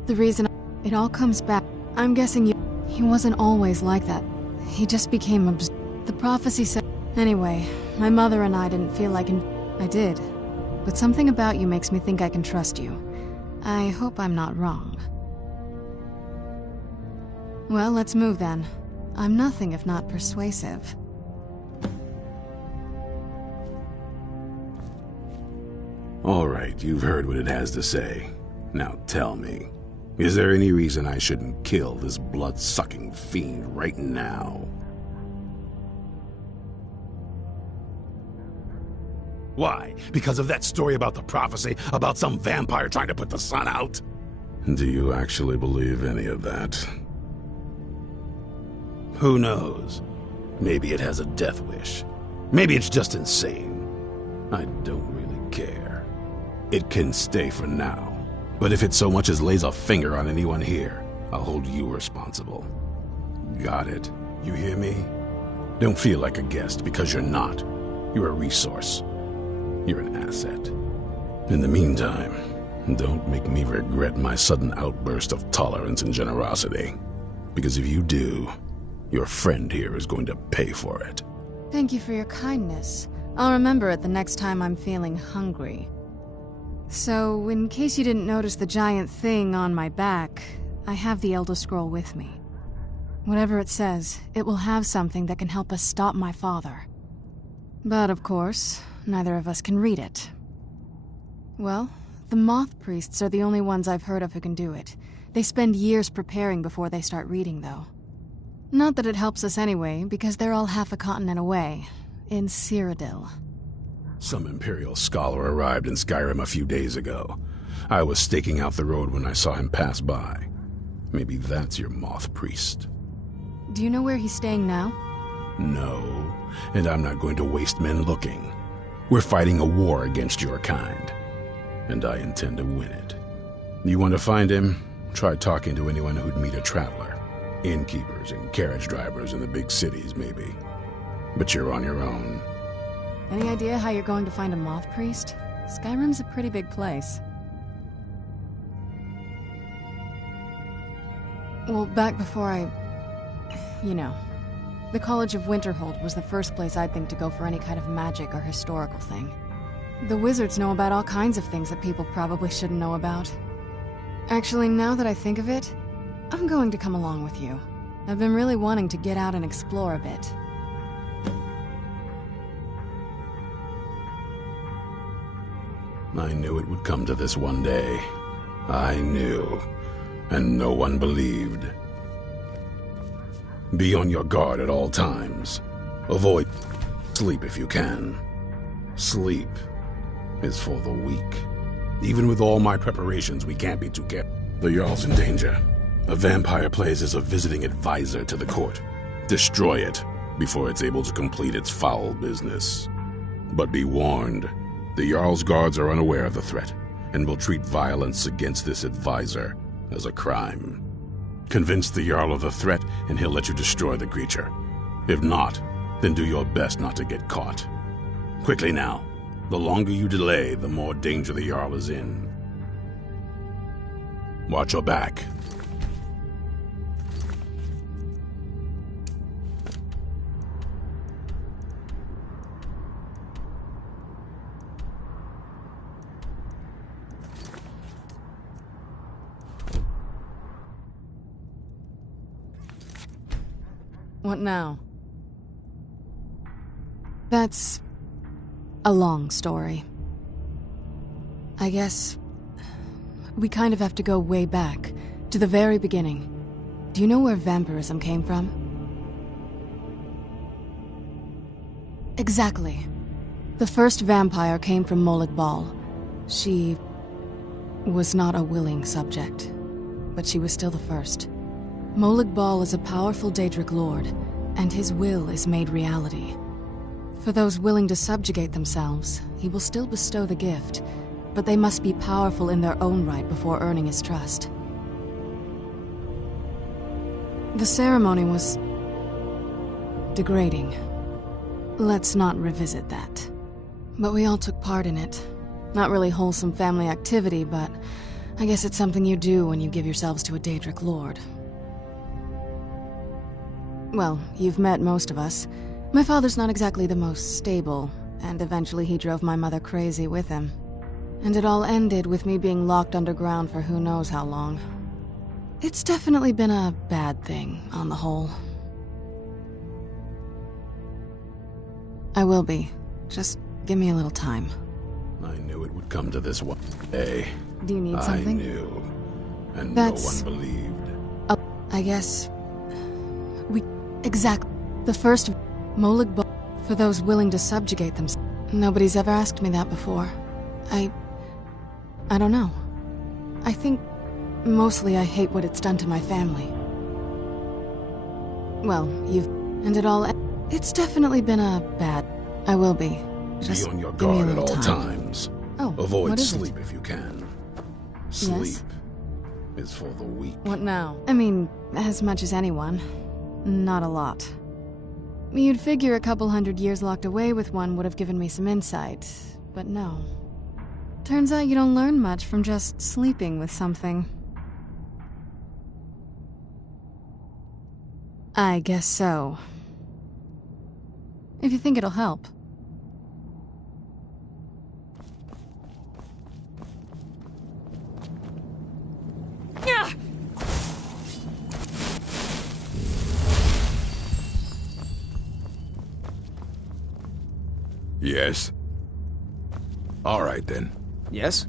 the reason it all comes back. I'm guessing he wasn't always like that. He just became the prophecy said. Anyway, my mother and I didn't feel like I did. But something about you makes me think I can trust you. I hope I'm not wrong. Well, let's move then. I'm nothing if not persuasive. All right, you've heard what it has to say. Now tell me, is there any reason I shouldn't kill this blood-sucking fiend right now? Why? Because of that story about the prophecy, about some vampire trying to put the sun out? Do you actually believe any of that? Who knows? Maybe it has a death wish. Maybe it's just insane. I don't really care. It can stay for now. But if it so much as lays a finger on anyone here, I'll hold you responsible. Got it? You hear me? Don't feel like a guest, because you're not. You're a resource. You're an asset. In the meantime, don't make me regret my sudden outburst of tolerance and generosity. Because if you do, your friend here is going to pay for it. Thank you for your kindness. I'll remember it the next time I'm feeling hungry. So, in case you didn't notice the giant thing on my back, I have the Elder Scroll with me. Whatever it says, it will have something that can help us stop my father. But of course, neither of us can read it. Well, the Moth Priests are the only ones I've heard of who can do it. They spend years preparing before they start reading, though. Not that it helps us anyway, because they're all half a continent away, in Cyrodiil. Some Imperial scholar arrived in Skyrim a few days ago. I was staking out the road when I saw him pass by. Maybe that's your Moth Priest. Do you know where he's staying now? No, and I'm not going to waste men looking. We're fighting a war against your kind, and I intend to win it. You want to find him? Try talking to anyone who'd meet a traveler. Innkeepers and carriage drivers in the big cities, maybe. But you're on your own. Any idea how you're going to find a Moth Priest? Skyrim's a pretty big place. Well, back before the College of Winterhold was the first place I'd think to go for any kind of magic or historical thing. The wizards know about all kinds of things that people probably shouldn't know about. Actually, now that I think of it, I'm going to come along with you. I've been really wanting to get out and explore a bit. I knew it would come to this one day. I knew, and no one believed. Be on your guard at all times. Avoid sleep if you can. Sleep is for the weak. Even with all my preparations, we can't be too careful. The Jarl's in danger. A vampire plays as a visiting advisor to the court. Destroy it before it's able to complete its foul business. But be warned, the Jarl's guards are unaware of the threat, and will treat violence against this advisor as a crime. Convince the Jarl of the threat, and he'll let you destroy the creature. If not, then do your best not to get caught. Quickly now. The longer you delay, the more danger the Jarl is in. Watch your back. What now? That's a long story. I guess we kind of have to go way back, to the very beginning. Do you know where vampirism came from? Exactly. The first vampire came from Molag Bal. She was not a willing subject, but she was still the first. Molag Bal is a powerful Daedric lord, and his will is made reality. For those willing to subjugate themselves, he will still bestow the gift, but they must be powerful in their own right before earning his trust. The ceremony was degrading. Let's not revisit that. But we all took part in it. Not really wholesome family activity, but I guess it's something you do when you give yourselves to a Daedric lord. Well, you've met most of us. My father's not exactly the most stable, and eventually he drove my mother crazy with him. And it all ended with me being locked underground for who knows how long. It's definitely been a bad thing, on the whole. I will be. Just give me a little time. I knew it would come to this one day. Do you need something? I knew. And That's... no one believed. I guess... Exactly. The first Molag Bo... for those willing to subjugate them. Nobody's ever asked me that before. I don't know. I think... mostly I hate what it's done to my family. Well, and it all... It's definitely been a bad... I will be. Just be on your give me a guard at little all time. times. Oh, Avoid what is sleep if you can. Sleep is for the weak. What now? I mean, as much as anyone. Not a lot. You'd figure a couple 100 years locked away with one would have given me some insight, but no. Turns out you don't learn much from just sleeping with something. I guess so. If you think it'll help. Yes. All right, then. Yes?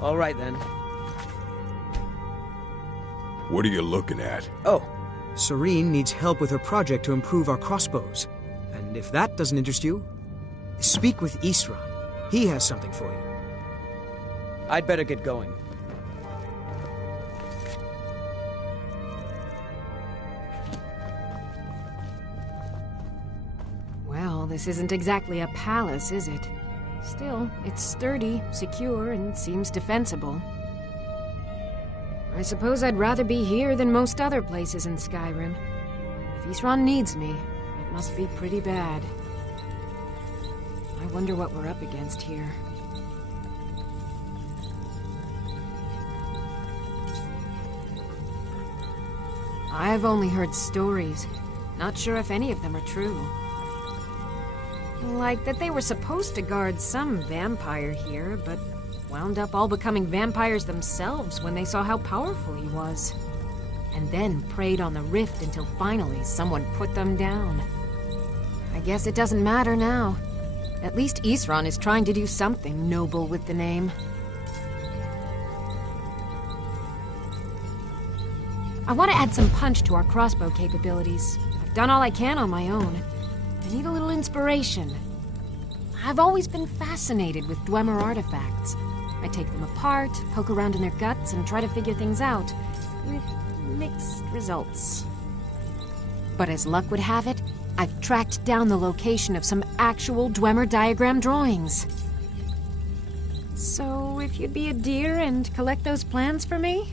All right, then. What are you looking at? Oh, Serene needs help with her project to improve our crossbows. And if that doesn't interest you, speak with Isran. He has something for you. I'd better get going. Well, this isn't exactly a palace, is it? Still, it's sturdy, secure, and seems defensible. I suppose I'd rather be here than most other places in Skyrim. If Isran needs me, it must be pretty bad. I wonder what we're up against here. I've only heard stories. Not sure if any of them are true. Like that they were supposed to guard some vampire here, but wound up all becoming vampires themselves when they saw how powerful he was. And then preyed on the rift until finally someone put them down. I guess it doesn't matter now. At least Isran is trying to do something noble with the name. I want to add some punch to our crossbow capabilities. I've done all I can on my own. I need a little inspiration. I've always been fascinated with Dwemer artifacts. I take them apart, poke around in their guts, and try to figure things out, with mixed results. But as luck would have it, I've tracked down the location of some actual Dwemer diagram drawings. So, if you'd be a dear and collect those plans for me?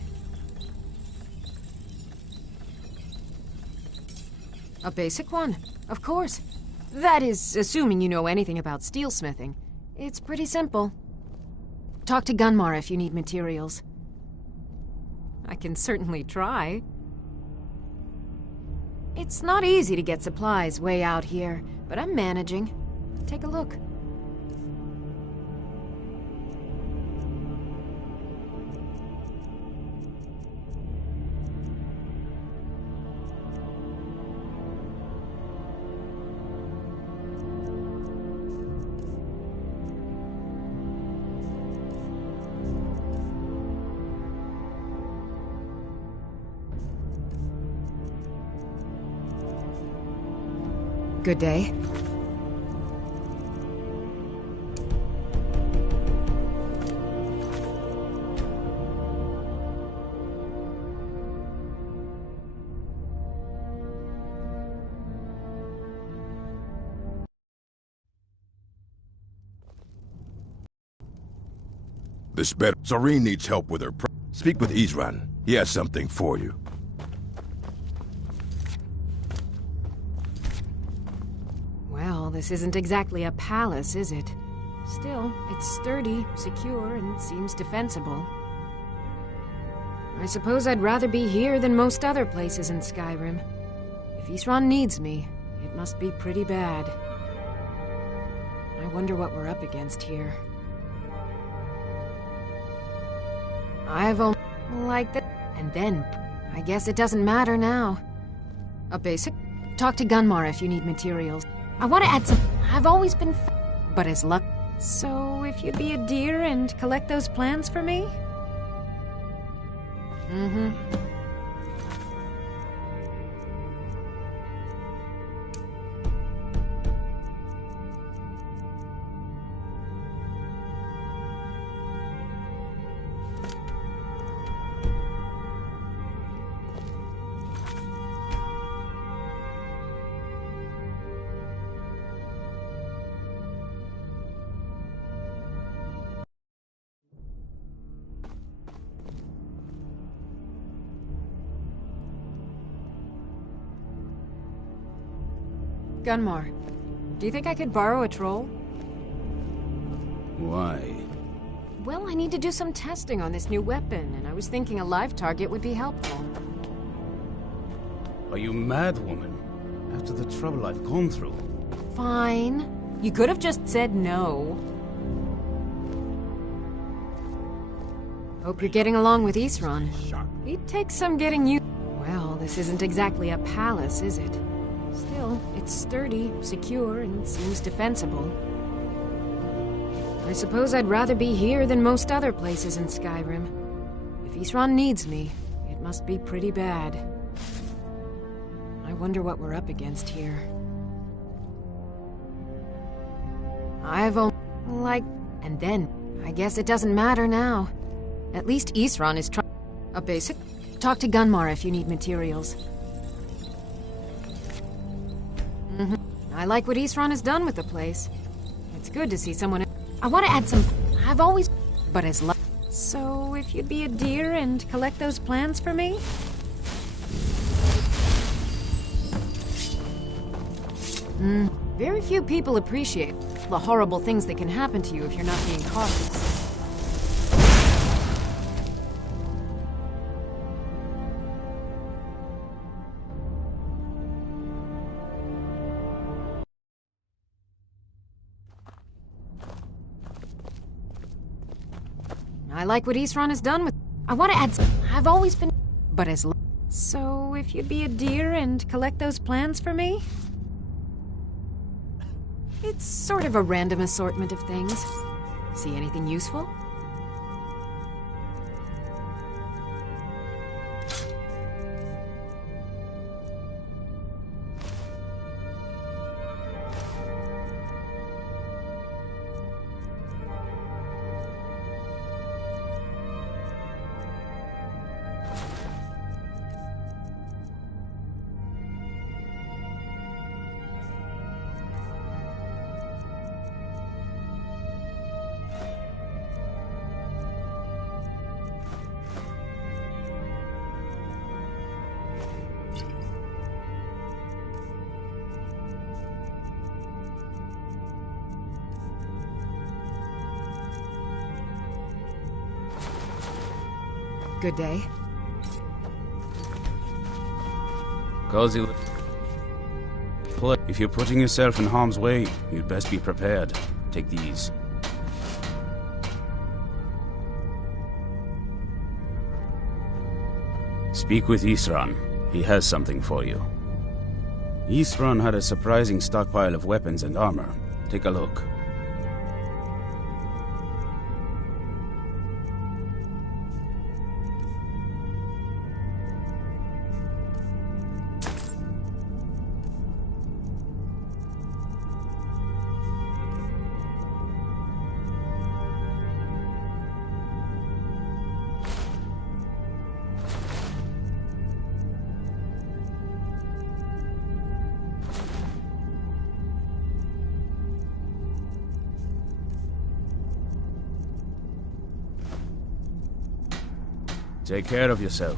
A basic one, of course. That is, assuming you know anything about steelsmithing. It's pretty simple. Talk to Gunmar if you need materials. I can certainly try. It's not easy to get supplies way out here, but I'm managing. Take a look. Good day. This better. Serene needs help with her Speak with Isran. He has something for you. Well, this isn't exactly a palace, is it? Still, it's sturdy, secure, and seems defensible. I suppose I'd rather be here than most other places in Skyrim. If Isran needs me, it must be pretty bad. I wonder what we're up against here. I've only like that, and then I guess it doesn't matter now. A basic. Talk to Gunmar if you need materials. I want to add some. I've always been, but as luck. So if you'd be a dear and collect those plans for me. Mm-hmm. Gunmar, do you think I could borrow a troll? Why? Well, I need to do some testing on this new weapon, and I was thinking a live target would be helpful. Are you mad, woman? After the trouble I've gone through. Fine. You could have just said no. Hope you're getting along with Isran. He'd take some getting used. Well, this isn't exactly a palace, is it? Still, it's sturdy, secure, and seems defensible. I suppose I'd rather be here than most other places in Skyrim. If Isran needs me, it must be pretty bad. I wonder what we're up against here. I've only like, and then I guess it doesn't matter now. At least Isran is trying. A basic. Talk to Gunmar if you need materials. Mm-hmm. I like what Isran has done with the place. It's good to see someone. I want to add some. I've always, but as luck. So if you'd be a dear and collect those plans for me. Very few people appreciate the horrible things that can happen to you if you're not being cautious. I like what Isran has done with. I want to add some. I've always been, but as. So if you'd be a dear and collect those plans for me. It's sort of a random assortment of things. See anything useful? Good day. Cozy. If you're putting yourself in harm's way, you'd best be prepared. Take these. Speak with Isran. He has something for you. Isran had a surprising stockpile of weapons and armor. Take a look. Take care of yourself.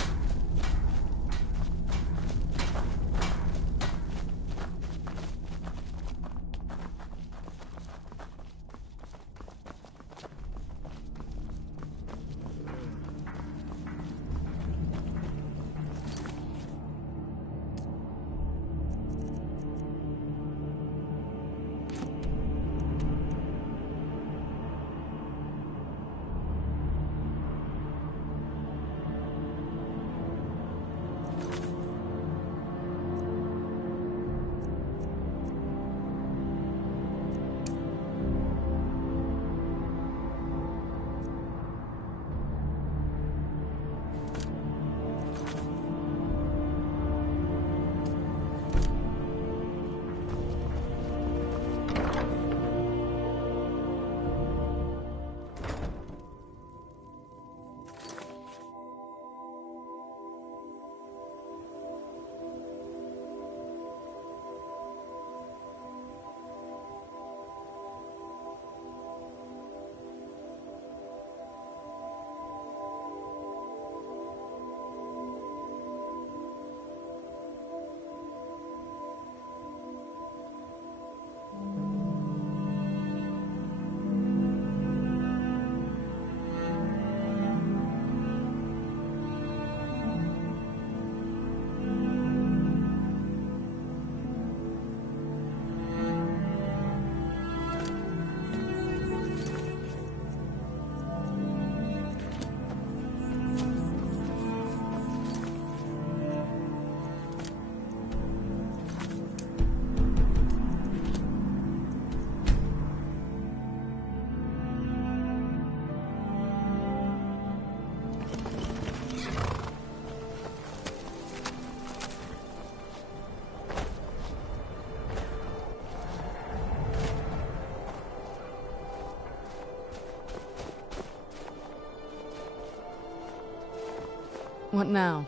What now?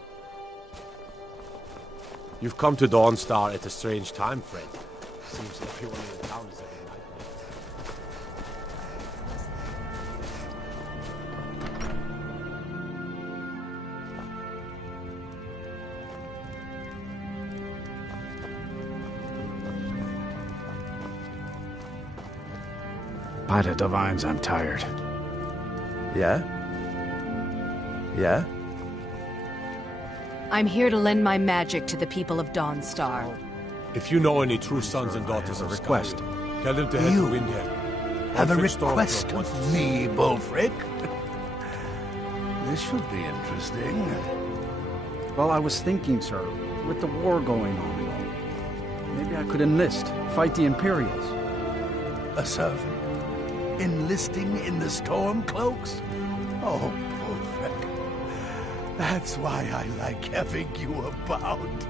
You've come to Dawnstar at a strange time, friend. Seems everyone in town is having nightmares. By the divines, I'm tired. Yeah? Yeah? I'm here to lend my magic to the people of Dawnstar. If you know any true sons and daughters of request. Skyrim, tell them to head to Windhelm. Have a Unfit request Stormcloak of me, Bulfric? This should be interesting. Well, I was thinking, sir, with the war going on and all, maybe I could enlist, fight the Imperials. A servant? Enlisting in the Stormcloaks? Oh, Bulfric. That's why I like having you about.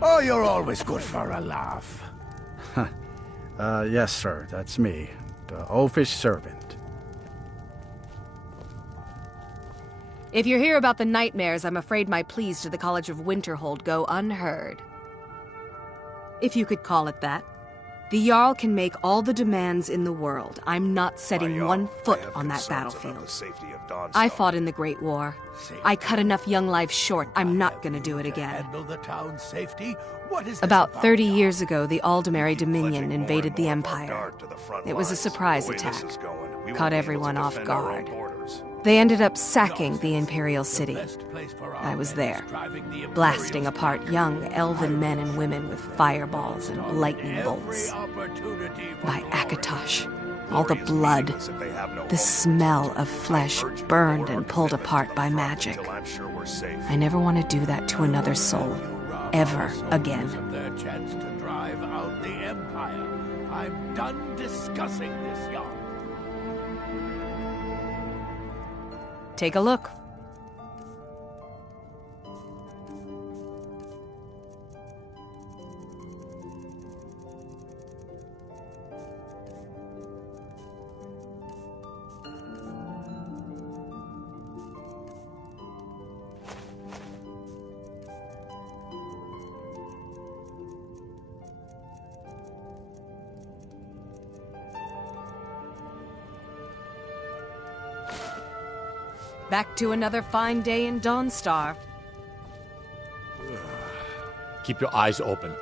Oh, you're always good for a laugh. Yes, sir, that's me. The oafish servant. If you hear about the nightmares, I'm afraid my pleas to the College of Winterhold go unheard. If you could call it that. The Jarl can make all the demands in the world. I'm not setting one foot on that battlefield. I fought in the Great War. I cut enough young lives short. I'm not gonna do it again. About 30 years ago, the Aldemary Dominion invaded the Empire. It was a surprise attack. Caught everyone off guard. They ended up sacking the Imperial City. I was there, blasting apart young elven men and women with fireballs and lightning bolts. By Akatosh, all the blood, the smell of flesh burned and pulled apart by magic. I never want to do that to another soul, ever again. I'm done discussing this, Jarl. Take a look. Back to another fine day in Dawnstar. Keep your eyes open.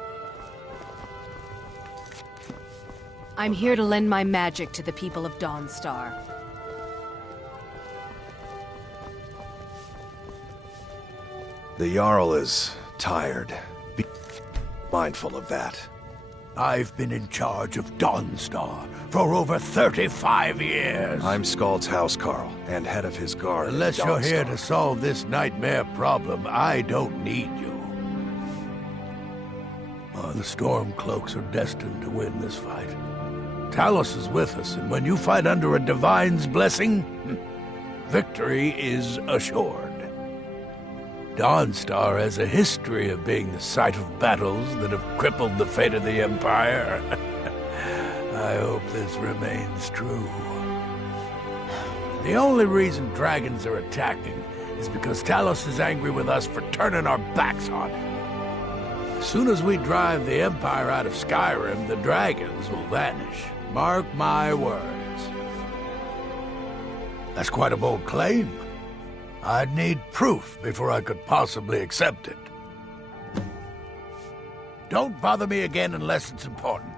I'm here to lend my magic to the people of Dawnstar. The Jarl is tired. Be mindful of that. I've been in charge of Dawnstar for over 35 years. I'm Skald's housecarl, and head of his guard. Unless you're here to solve this nightmare problem, I don't need you. The Stormcloaks are destined to win this fight. Talos is with us, and when you fight under a divine's blessing, victory is assured. Dawnstar has a history of being the site of battles that have crippled the fate of the Empire. I hope this remains true. The only reason dragons are attacking is because Talos is angry with us for turning our backs on him. As soon as we drive the Empire out of Skyrim, the dragons will vanish. Mark my words. That's quite a bold claim. I'd need proof before I could possibly accept it. Don't bother me again unless it's important.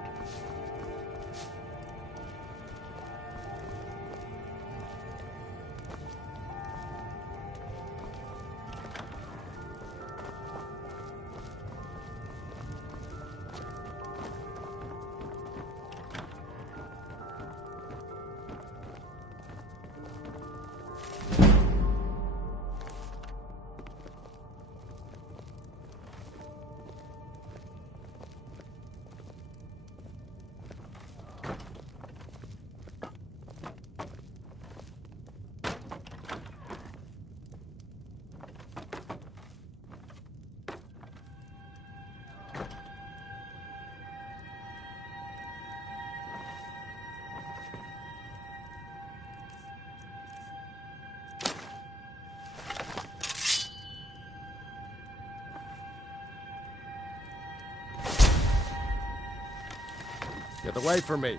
Get away from me.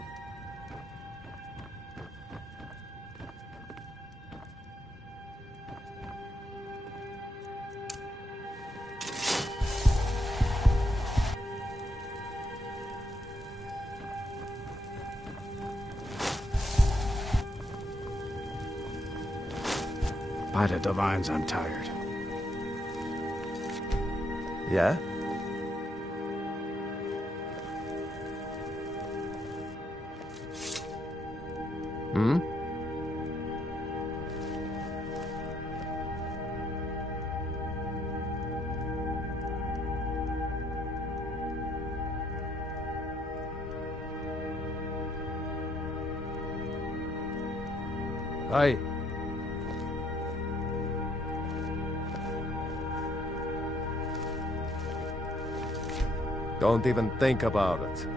By the divines, I'm tired. Yeah? Hmm? Aye. Don't even think about it.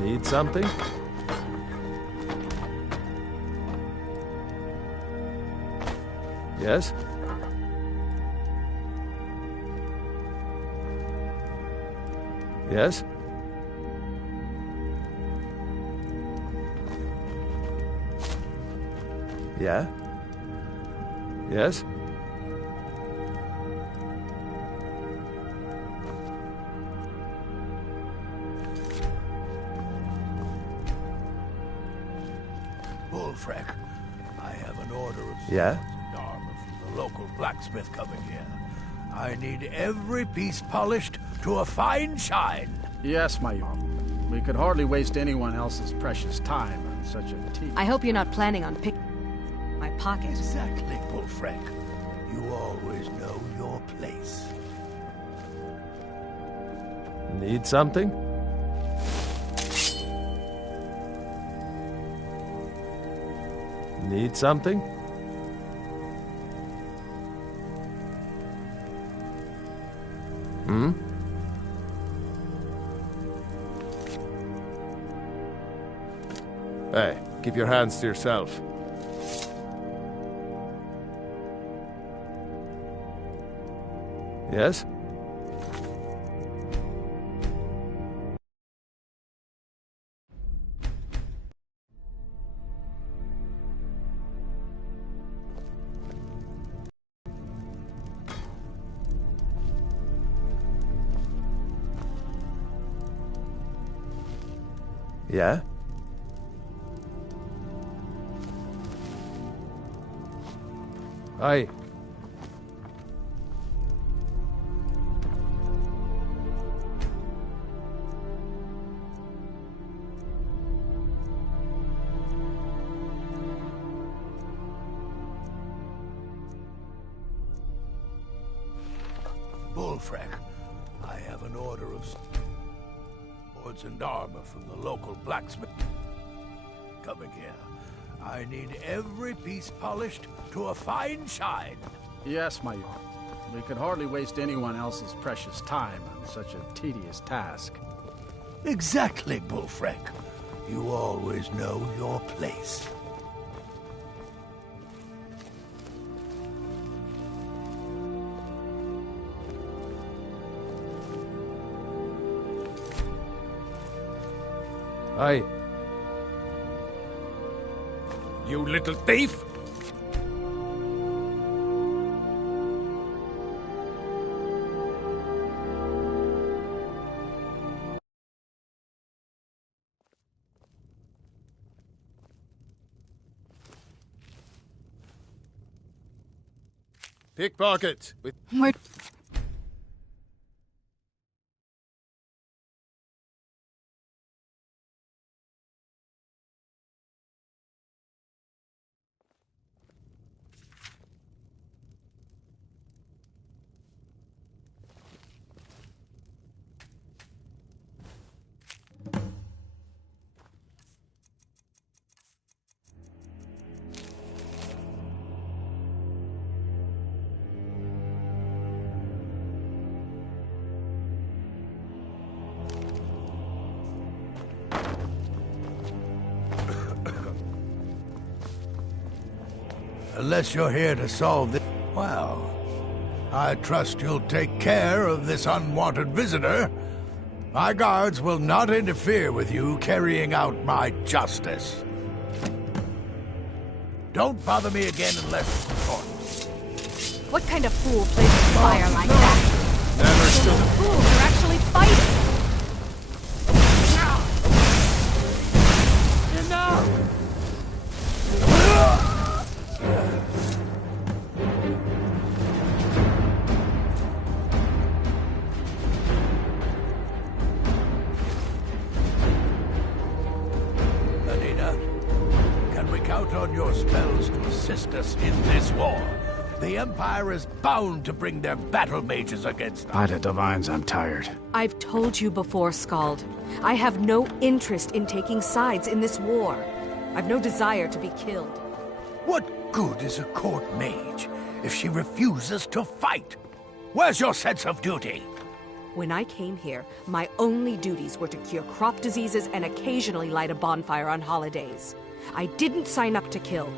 Need something? Yes? Yes? Yeah? Yes? Bullfrec, I have an order of Yeah? armor from the local blacksmith coming here. I need every piece polished to a fine shine. Yes, my young. We could hardly waste anyone else's precious time on such a tedious... I hope you're not planning on picking my pocket. Exactly, Bullfrec. You always know your place. Need something? Need something? Hmm? Hey, keep your hands to yourself. Yes? Yeah? Aye. Bullfrec, I have an order of swords and armor from the local blacksmith coming here. I need every piece polished to a fine shine. Yes, my young. We could hardly waste anyone else's precious time on such a tedious task. Exactly, Bullfrec. You always know your place. Aye. You little thief! Pickpocket! Where... Unless you're here to solve this... Well, I trust you'll take care of this unwanted visitor. My guards will not interfere with you carrying out my justice. Don't bother me again unless it's important. What kind of fool plays with fire like that? Never stood. Fools are actually fighting! On your spells to assist us in this war. The Empire is bound to bring their battle mages against us. By the Divines, I'm tired. I've told you before, Skald. I have no interest in taking sides in this war. I've no desire to be killed. What good is a court mage if she refuses to fight? Where's your sense of duty? When I came here, my only duties were to cure crop diseases and occasionally light a bonfire on holidays. I didn't sign up to kill.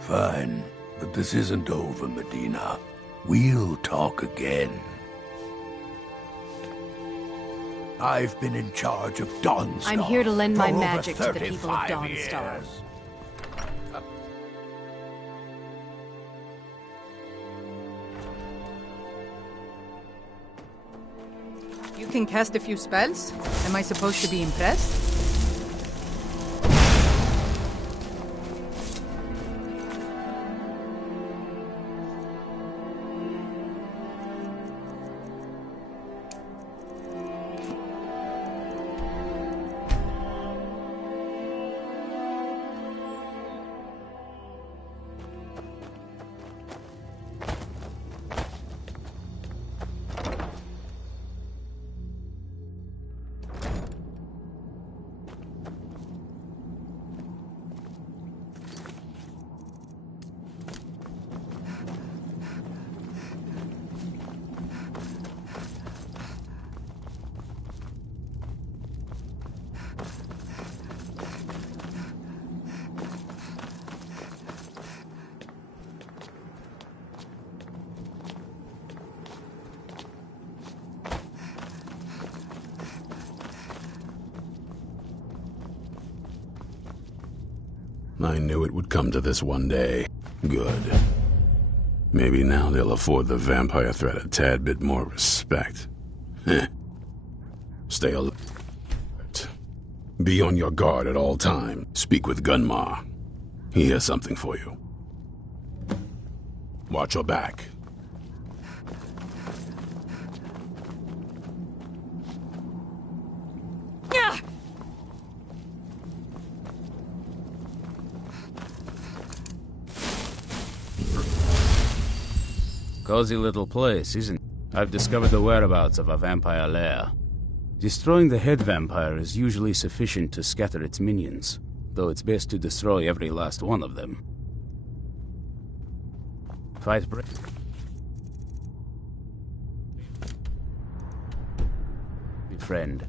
Fine, but this isn't over, Medina. We'll talk again. I've been in charge of Dawnstar. I'm here to lend my for magic over to the people of 35 Dawnstar. years. You can cast a few spells? Am I supposed to be impressed? I knew it would come to this one day. Good. Maybe now they'll afford the vampire threat a tad bit more respect. Stay alert. Be on your guard at all times. Speak with Gunmar. He has something for you. Watch your back. Cozy little place, isn't it? I've discovered the whereabouts of a vampire lair. Destroying the head vampire is usually sufficient to scatter its minions, though it's best to destroy every last one of them. Fight break. Friend.